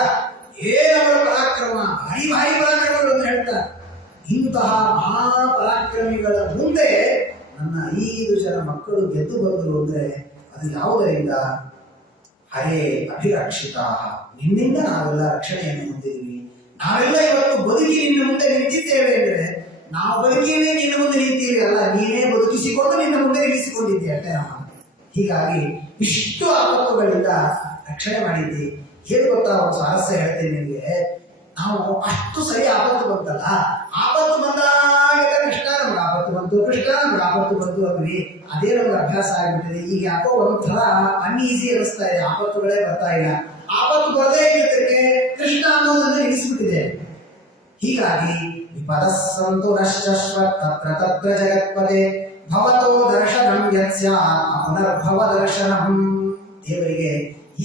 ಏನವರ ಪರಾಕ್ರಮ, ಭಾರಿ ಭಾರಿ ಪರಾಕ್ರಮಗಳನ್ನು ಹೇಳ್ತಾರೆ. ಇಂತಹ ಮಹಾಪರಾಕ್ರಮಿಗಳ ಮುಂದೆ ನನ್ನ 5 ಜನ ಮಕ್ಕಳು ಗೆದ್ದು ಬಂದರು ಅಂದ್ರೆ ಅದು ಯಾವುದರಿಂದ? ಹರೇ ಅಭಿರಕ್ಷಿತ, ನಿನ್ನಿಂದ ನಾವೆಲ್ಲ ರಕ್ಷಣೆಯನ್ನು ಹೊಂದಿದ್ದೀವಿ. ನಾವೆಲ್ಲ ಇವತ್ತು ಬದುಕಿ ನಿನ್ನ ಮುಂದೆ ನಿಂತಿದ್ದೇವೆ ಅಂದ್ರೆ ನಾವು ಬದುಕಿಯೇ ನಿನ್ನ ಮುಂದೆ ನಿಂತೀವಿ ಅಲ್ಲ, ನೀನೇ ಬದುಕಿಸಿಕೊಂಡು ನಿನ್ನ ಮುಂದೆ ನಿಲ್ಲಿಸಿಕೊಂಡಿದ್ದೀಯ ಅಷ್ಟೇ ನಮ್ಮ. ಹೀಗಾಗಿ ಇಷ್ಟು ಆಪತ್ತುಗಳಿಂದ ರಕ್ಷಣೆ ಮಾಡಿದ್ದಿ. ಏನು ಗೊತ್ತಾ, ಒಂದು ಸ್ವಾರಸ್ಯ ಹೇಳ್ತೀನಿ ನಿಮಗೆ. ನಾವು ಅಷ್ಟು ಸರಿ ಆಪತ್ತು ಬಂತಲ್ಲ, ಆಪತ್ತು ಬಂದಾಗೆಲ್ಲ ಕೃಷ್ಣ, ನಮ್ಗೆ ಆಪತ್ತು ಬಂತು, ಕೃಷ್ಣ ನಮ್ಗೆ ಆಪತ್ತು ಬಂತು ಅಂದ್ವಿ. ಅದೇ ನಮ್ಗೆ ಅಭ್ಯಾಸ ಆಗಿಬಿಟ್ಟಿದೆ. ಈಗ ಯಾಕೋ ಒಂಥರ ಅನ್ಈಸಿ ಅನಿಸ್ತಾ ಇದೆ, ಆಪತ್ತುಗಳೇ ಬರ್ತಾ ಇಲ್ಲ. ಆಪತ್ತು ಬರದೇ ಇದ್ದಕ್ಕೆ ಕೃಷ್ಣ ಅನ್ನೋದನ್ನು ನಿಲ್ಲಿಸ್ಬಿಟ್ಟಿದೆ. ಹೀಗಾಗಿ ವಿಪದಸ್ಸಂತು ನಶ್ಯಶ್ವತ್ ತತ್ರ ತತ್ರ ಜಗತ್ಪದೆ ಭವತೋ ದರ್ಶನಂ ಯತ್ಸ್ಯಾತ್ ಪುನರ್ಭವ ದರ್ಶನಂ. ದೇವರಿಗೆ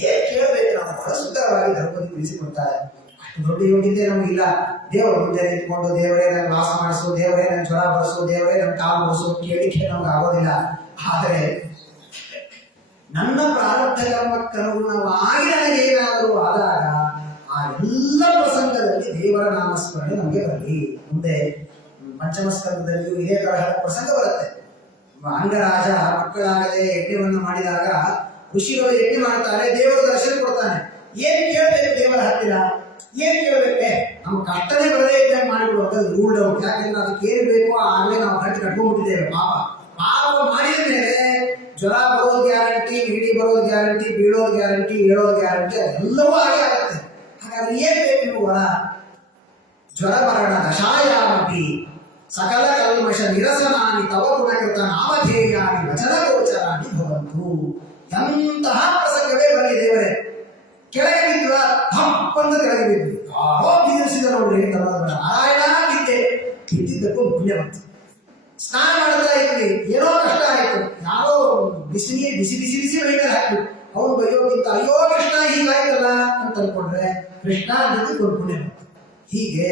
ಏನ್ ಕೇಳಬೇಕು, ನಾವು ಬಹಳ ಸುಂದರವಾಗಿ ಧರ್ಮದಲ್ಲಿ ತಿಳಿಸಿಕೊಡ್ತಾರೆ. ಅಷ್ಟು ದೊಡ್ಡ ಯೋಗ್ಯತೆ ನಮಗಿಲ್ಲ. ದೇವರ ಮುಂದೆ ನಿಂತ್ಕೊಂಡು ದೇವರೇ ನನ್ಗೆ ವಾಸ ಮಾಡಿಸು, ದೇವರೇ ನನ್ ಜ್ವರ ಬಡಿಸು, ದೇವರೇ ನನ್ ಕಾಲು ಬಡಿಸು ಕೇಳಿಕೆ ನಮ್ಗೆ ಆಗೋದಿಲ್ಲ. ಆದರೆ ನನ್ನ ಪ್ರಾರಬ್ಧ ಕರ್ಮಕ್ಕನುಗುಣವಾಗಿ ನನಗೆ ಏನಾದರೂ ಆದಾಗ ಆ ಎಲ್ಲ ಪ್ರಸಂಗದಲ್ಲಿ ದೇವರ ನಾಮಸ್ಮರಣೆ ನಮಗೆ ಬರಲಿ. ಮುಂದೆ ಪಂಚಮ ಸ್ಕಂದದಲ್ಲಿಯೂ ಇದೇ ತರಹದ ಪ್ರಸಂಗ ಬರುತ್ತೆ. ಅಂಗರಾಜ ಮಕ್ಕಳಾಗದೆ ಯಜ್ಞವನ್ನು ಮಾಡಿದಾಗ ಋಷಿಗಳು ಯಜ್ಞ ಮಾಡ್ತಾರೆ, ದೇವರ ದರ್ಶನ ಕೊಡ್ತಾನೆ. ಏನ್ ಕೇಳಬೇಕು ದೇವರ ಹತ್ತಿರ, ಏನ್ ಕೇಳಬೇಕೆ? ನಮ್ಮ ಕಷ್ಟನೇ ಬರದೇ ಇದ್ದಂಗೆ ಮಾಡಿಬಿಡುವಂತ ರೂಲ್ಡ್ ಔಟ್. ಯಾಕಂದ್ರೆ ಅದಕ್ಕೆ ಏನ್ ಬೇಕೋ ಆಗಲೇ ನಾವು ಕಟ್ಕೊಂಡ್ಬಿಟ್ಟಿದ್ದೇವೆ. ಪಾಪ ಮಾಡಿದ ಮೇಲೆ ಜ್ವರ ಬರೋದು ಗ್ಯಾರಂಟಿ, ನೆಗಡಿ ಬರೋದು ಗ್ಯಾರಂಟಿ, ಬೀಳೋದು ಗ್ಯಾರಂಟಿ, ಹೇಳೋದು ಗ್ಯಾರಂಟಿ, ಅದೆಲ್ಲವೂ ಹಾಗೆ ಆಗುತ್ತೆ. ಹಾಗಾದ್ರೆ ಏನ್ ಬೇಕು ನೀವು ವರ? ಜ್ವರ ಮರಣ ದಶಾಯಾಮಪಿ ಸಕಲ ಕಲ್ಮಶ ನಿರಸನಾನಿ ತವ ಗುಣಕೃತ ನಾಮಧೇಯಾನಿ ವಚನ ಗೋಚರಾನಿ ಭವಂತು. ಎಂತಹ ಪ್ರಸಂಗವೇ ಬರಲಿ ದೇವರೇ. ಕೆಳಗೆ ಬಿದ್ದ ಹಪ್ಪಂದ ಕೆಳಗೆ ಬಿದ್ದು ಯಾರೋ ಬಿದಿರಿಸಿದ ನೋಡ್ರಿ, ನಾರಾಯಣ ಬಿದ್ದೆ, ಬಿದ್ದಿದ್ದಕ್ಕೂ ಪುಣ್ಯ ಬಂತು. ಸ್ನಾನ ಮಾಡ್ತಾ ಇದ್ವಿ, ಏನೋ ಕಷ್ಟ ಆಯ್ತು, ಯಾರೋ ಬಿಸಿ ಬಿಸಿ ಬಿಸಿ ಬಿಸಿ ಮೈಮೇಲೆ ಹಾಕ್ಬಿಟ್ಟು ಅವ್ರು ಬೈಯೋಗಿಂತ ಅಯ್ಯೋ ಕೃಷ್ಣ ಹೀಗಾಯ್ತಲ್ಲ ಅಂತ ಅನ್ಕೊಂಡ್ರೆ ಕೃಷ್ಣ ಬಿದ್ದು ಪುಣ್ಯ ಬಂತು. ಹೀಗೆ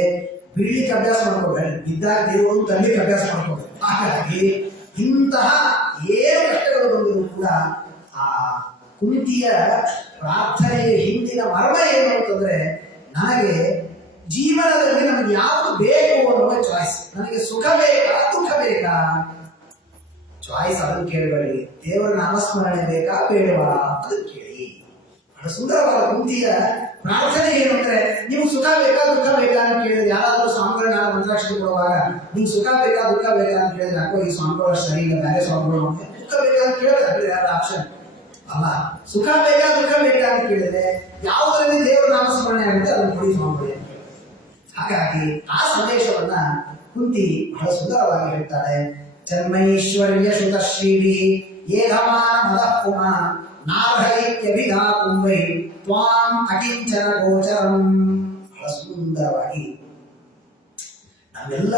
ಬೀಳ್ಲಿಕ್ಕೆ ಅಭ್ಯಾಸ ಮಾಡ್ಕೋಬೇಡ, ಬಿದ್ದಾಗ ದೇವರು ತಳ್ಳಿಕ್ಕೆ ಅಭ್ಯಾಸ ಮಾಡ್ಕೋಬೇಕು. ಹಾಗಾಗಿ ಇಂತಹ ಏನು ಕಷ್ಟಗಳು ಬಂದರೂ ಕೂಡ ಆ ಕುಂತಿಯ ಪ್ರಾರ್ಥನೆಯ ಹಿಂದಿನ ಮರ್ಮ ಏನು ಅಂತಂದ್ರೆ, ನನಗೆ ಜೀವನದಲ್ಲಿ ನಮಗೆ ಯಾವುದು ಬೇಕು ಅನ್ನುವ ಚಾಯ್ಸ್. ನನಗೆ ಸುಖ ಬೇಕಾ ದುಃಖ ಬೇಕಾ? ಚಾಯ್ಸ್ ಅದನ್ನು ಕೇಳಬೇಡಿ. ದೇವರ ನಾಮಸ್ಮರಣೆ ಬೇಕಾ ಬೇಡವಾ ಅದನ್ನು ಕೇಳಿ. ಬಹಳ ಸುಂದರವಾದ ಕುಂತಿಯ ಪ್ರಾರ್ಥನೆ ಏನು ಅಂದ್ರೆ, ನೀವು ಸುಖ ಬೇಕಾ ದುಃಖ ಬೇಕಾ ಅಂತ ಕೇಳಿದ್ರೆ, ಯಾರಾದ್ರೂ ಸ್ವಾಮಿಗಳನ್ನ ಮಂತ್ರಾಕ್ಷತೆ ಕೊಡುವಾಗ ನೀವು ಸುಖ ಬೇಕಾ ದುಃಖ ಬೇಕಾ ಅಂತ ಕೇಳಿದ್ರೆ, ಯಾಕೋ ಈ ಸ್ವಾಮಿಗಳು ಸರಿ ಇಲ್ಲ, ಬೇರೆ ಸ್ವಾಮಿಗಳು ದುಃಖ ಬೇಕಾ ಅಂತ ಕೇಳ್ತಾರೆ. ಯಾರ ಆಪ್ಷನ್ ಅಲ್ಲ, ಸುಖ ಬೇಕಾ ದುಃಖ ಬೇಕಾ ಅಂತ ಕೇಳಿದ್ರೆ ಯಾವುದರಲ್ಲಿ ದೇವರ ನಾಮಸ್ಮರಣೆ ಆಗುತ್ತೆ ಅದನ್ನು ಕೊಡಿ ಸ್ವಾಮಿಗಳು ಅಂತ. ಹಾಗಾಗಿ ಆ ಸಂದೇಶವನ್ನ ಕುಂತಿ ಬಹಳ ಸುಂದರವಾಗಿ ಹೇಳ್ತಾಳೆ. ಜನ್ಮೈಶ್ವರ್ಯ ಶ್ರುತ ಶ್ರೀವಿ ಏಧಮಾನ ಮದಃ ಪುಮಾನ್ ನಾರ್ಹೈತ್ಯಭಿಧಾತುಂ ವೈ ತ್ವಾಂ ಅಕಿಂಚನ ಗೋಚರಂ. ಬಹಳ ಸುಂದರವಾಗಿ ನಮ್ಮೆಲ್ಲ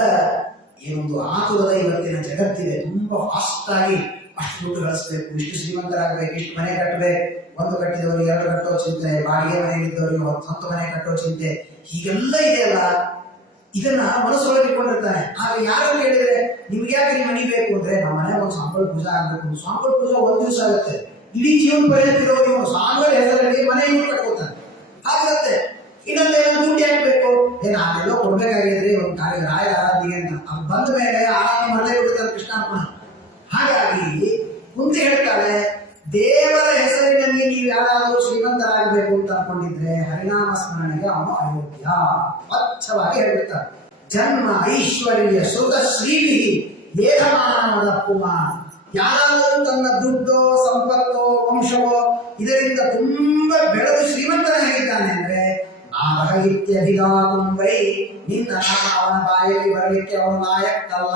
ಏನೊಂದು ಆತುರದ ಇವತ್ತಿನ ಜಗತ್ತಿದೆ. ತುಂಬಾ ಫಾಸ್ಟ್ ಆಗಿ ಅಷ್ಟು ದುಡ್ಡು ಗಳಿಸ್ಬೇಕು, ಇಷ್ಟು ಶ್ರೀಮಂತರಾಗಬೇಕು, ಇಷ್ಟು ಮನೆ ಕಟ್ಟಬೇಕು, ಒಂದು ಕಟ್ಟಿದವರಿಗೆ 2 ಕಟ್ಟೋ ಚಿಂತೆ, ಬಾಡಿಗೆ ಮನೆಯಲ್ಲಿದ್ದವರಿಗೆ 10 ಮನೆ ಕಟ್ಟೋ ಚಿಂತೆ, ಹೀಗೆಲ್ಲ ಇದೆಯಲ್ಲ. ಇದನ್ನ ಮನಸ್ಸೊಳಗೆ ಇಟ್ಕೊಂಡಿರ್ತಾನೆ. ಆಗ ಯಾರು ಕೇಳಿದ್ರೆ ನಿಮ್ಗೆ ಯಾಕೆ ನಿಮ್ಮ ಮನೆ ಬೇಕು ಅಂದ್ರೆ, ನಮ್ಮ ಮನೆ ಒಂದು ಸ್ವಾಮಿಗಳ ಪೂಜಾ ಆಗ್ಬೇಕು. ಸ್ವಾಮಿಗಳ ಪೂಜಾ 1 ದಿವಸ ಆಗುತ್ತೆ, ಇಡೀ ಜೀವನ ಪರ್ಯಂತ ಇರೋರು ಸ್ವಾಮಿಗಳ ಹೆಸರಲ್ಲಿ ಮನೆ ಕಟ್ಕೋತಾನೆ. ಹಾಗಾಗತ್ತೆ. ಇನ್ನೊಂದೇನೋ ದುಡ್ಡು ಯಾಕೆ ಬೇಕು? ನಾನೆಲ್ಲೋ ಕೊಡ್ಬೇಕಾಗಿದ್ರಿ ಒಂದು ಕಾರ್ಯ ರಾಯರ ಆರಾಧನೆಗೆ ಅಂತ. ಅದು ಬಂದ ಮೇಲೆ ಆರಾಧನೆ ಮಾಡಲೇ ಬಿಡುತ್ತಾರೆ ಕೃಷ್ಣಾರ್ಪಣ. ಹಾಗಾಗಿ ಕುಂತಿ ಹೇಳ್ತಾಳೆ, ದೇವರ ಹೆಸರಿನಲ್ಲಿ ನೀವು ಯಾರಾದರೂ ಶ್ರೀಮಂತರಾಗಬೇಕು ಅಂತ ಅನ್ಕೊಂಡಿದ್ರೆ ಹರಿನಾಮ ಸ್ಮರಣೆಗೆ ಅವನು ಅಯೋಗ್ಯ. ಸ್ವಚ್ಛವಾಗಿ ಹೇಳ್ಬಿಡ್ತಾರೆ. ಜನ್ಮ ಐಶ್ವರ್ಯ ಶ್ರುತ ಶ್ರೀವಿ ಏಧಮಾನದ ಪುಮಾನ್. ಯಾರಾದರೂ ತನ್ನ ದುಡ್ಡೋ ಸಂಪತ್ತೋ ವಂಶವೋ ಇದರಿಂದ ತುಂಬಾ ಬೆಳೆದು ಶ್ರೀಮಂತನಾಗಿದ್ದಾನೆ ಅಂದ್ರೆ ನಾರಹಿತ್ಯಭಿಧಾತುಂ ವೈ, ನಿನ್ನ ನಾಮ ಅವನ ಬಾಯಲ್ಲಿ ಬರಲಿಕ್ಕೆ ಅವನು ಲಾಯಕ್ಕಲ್ಲ.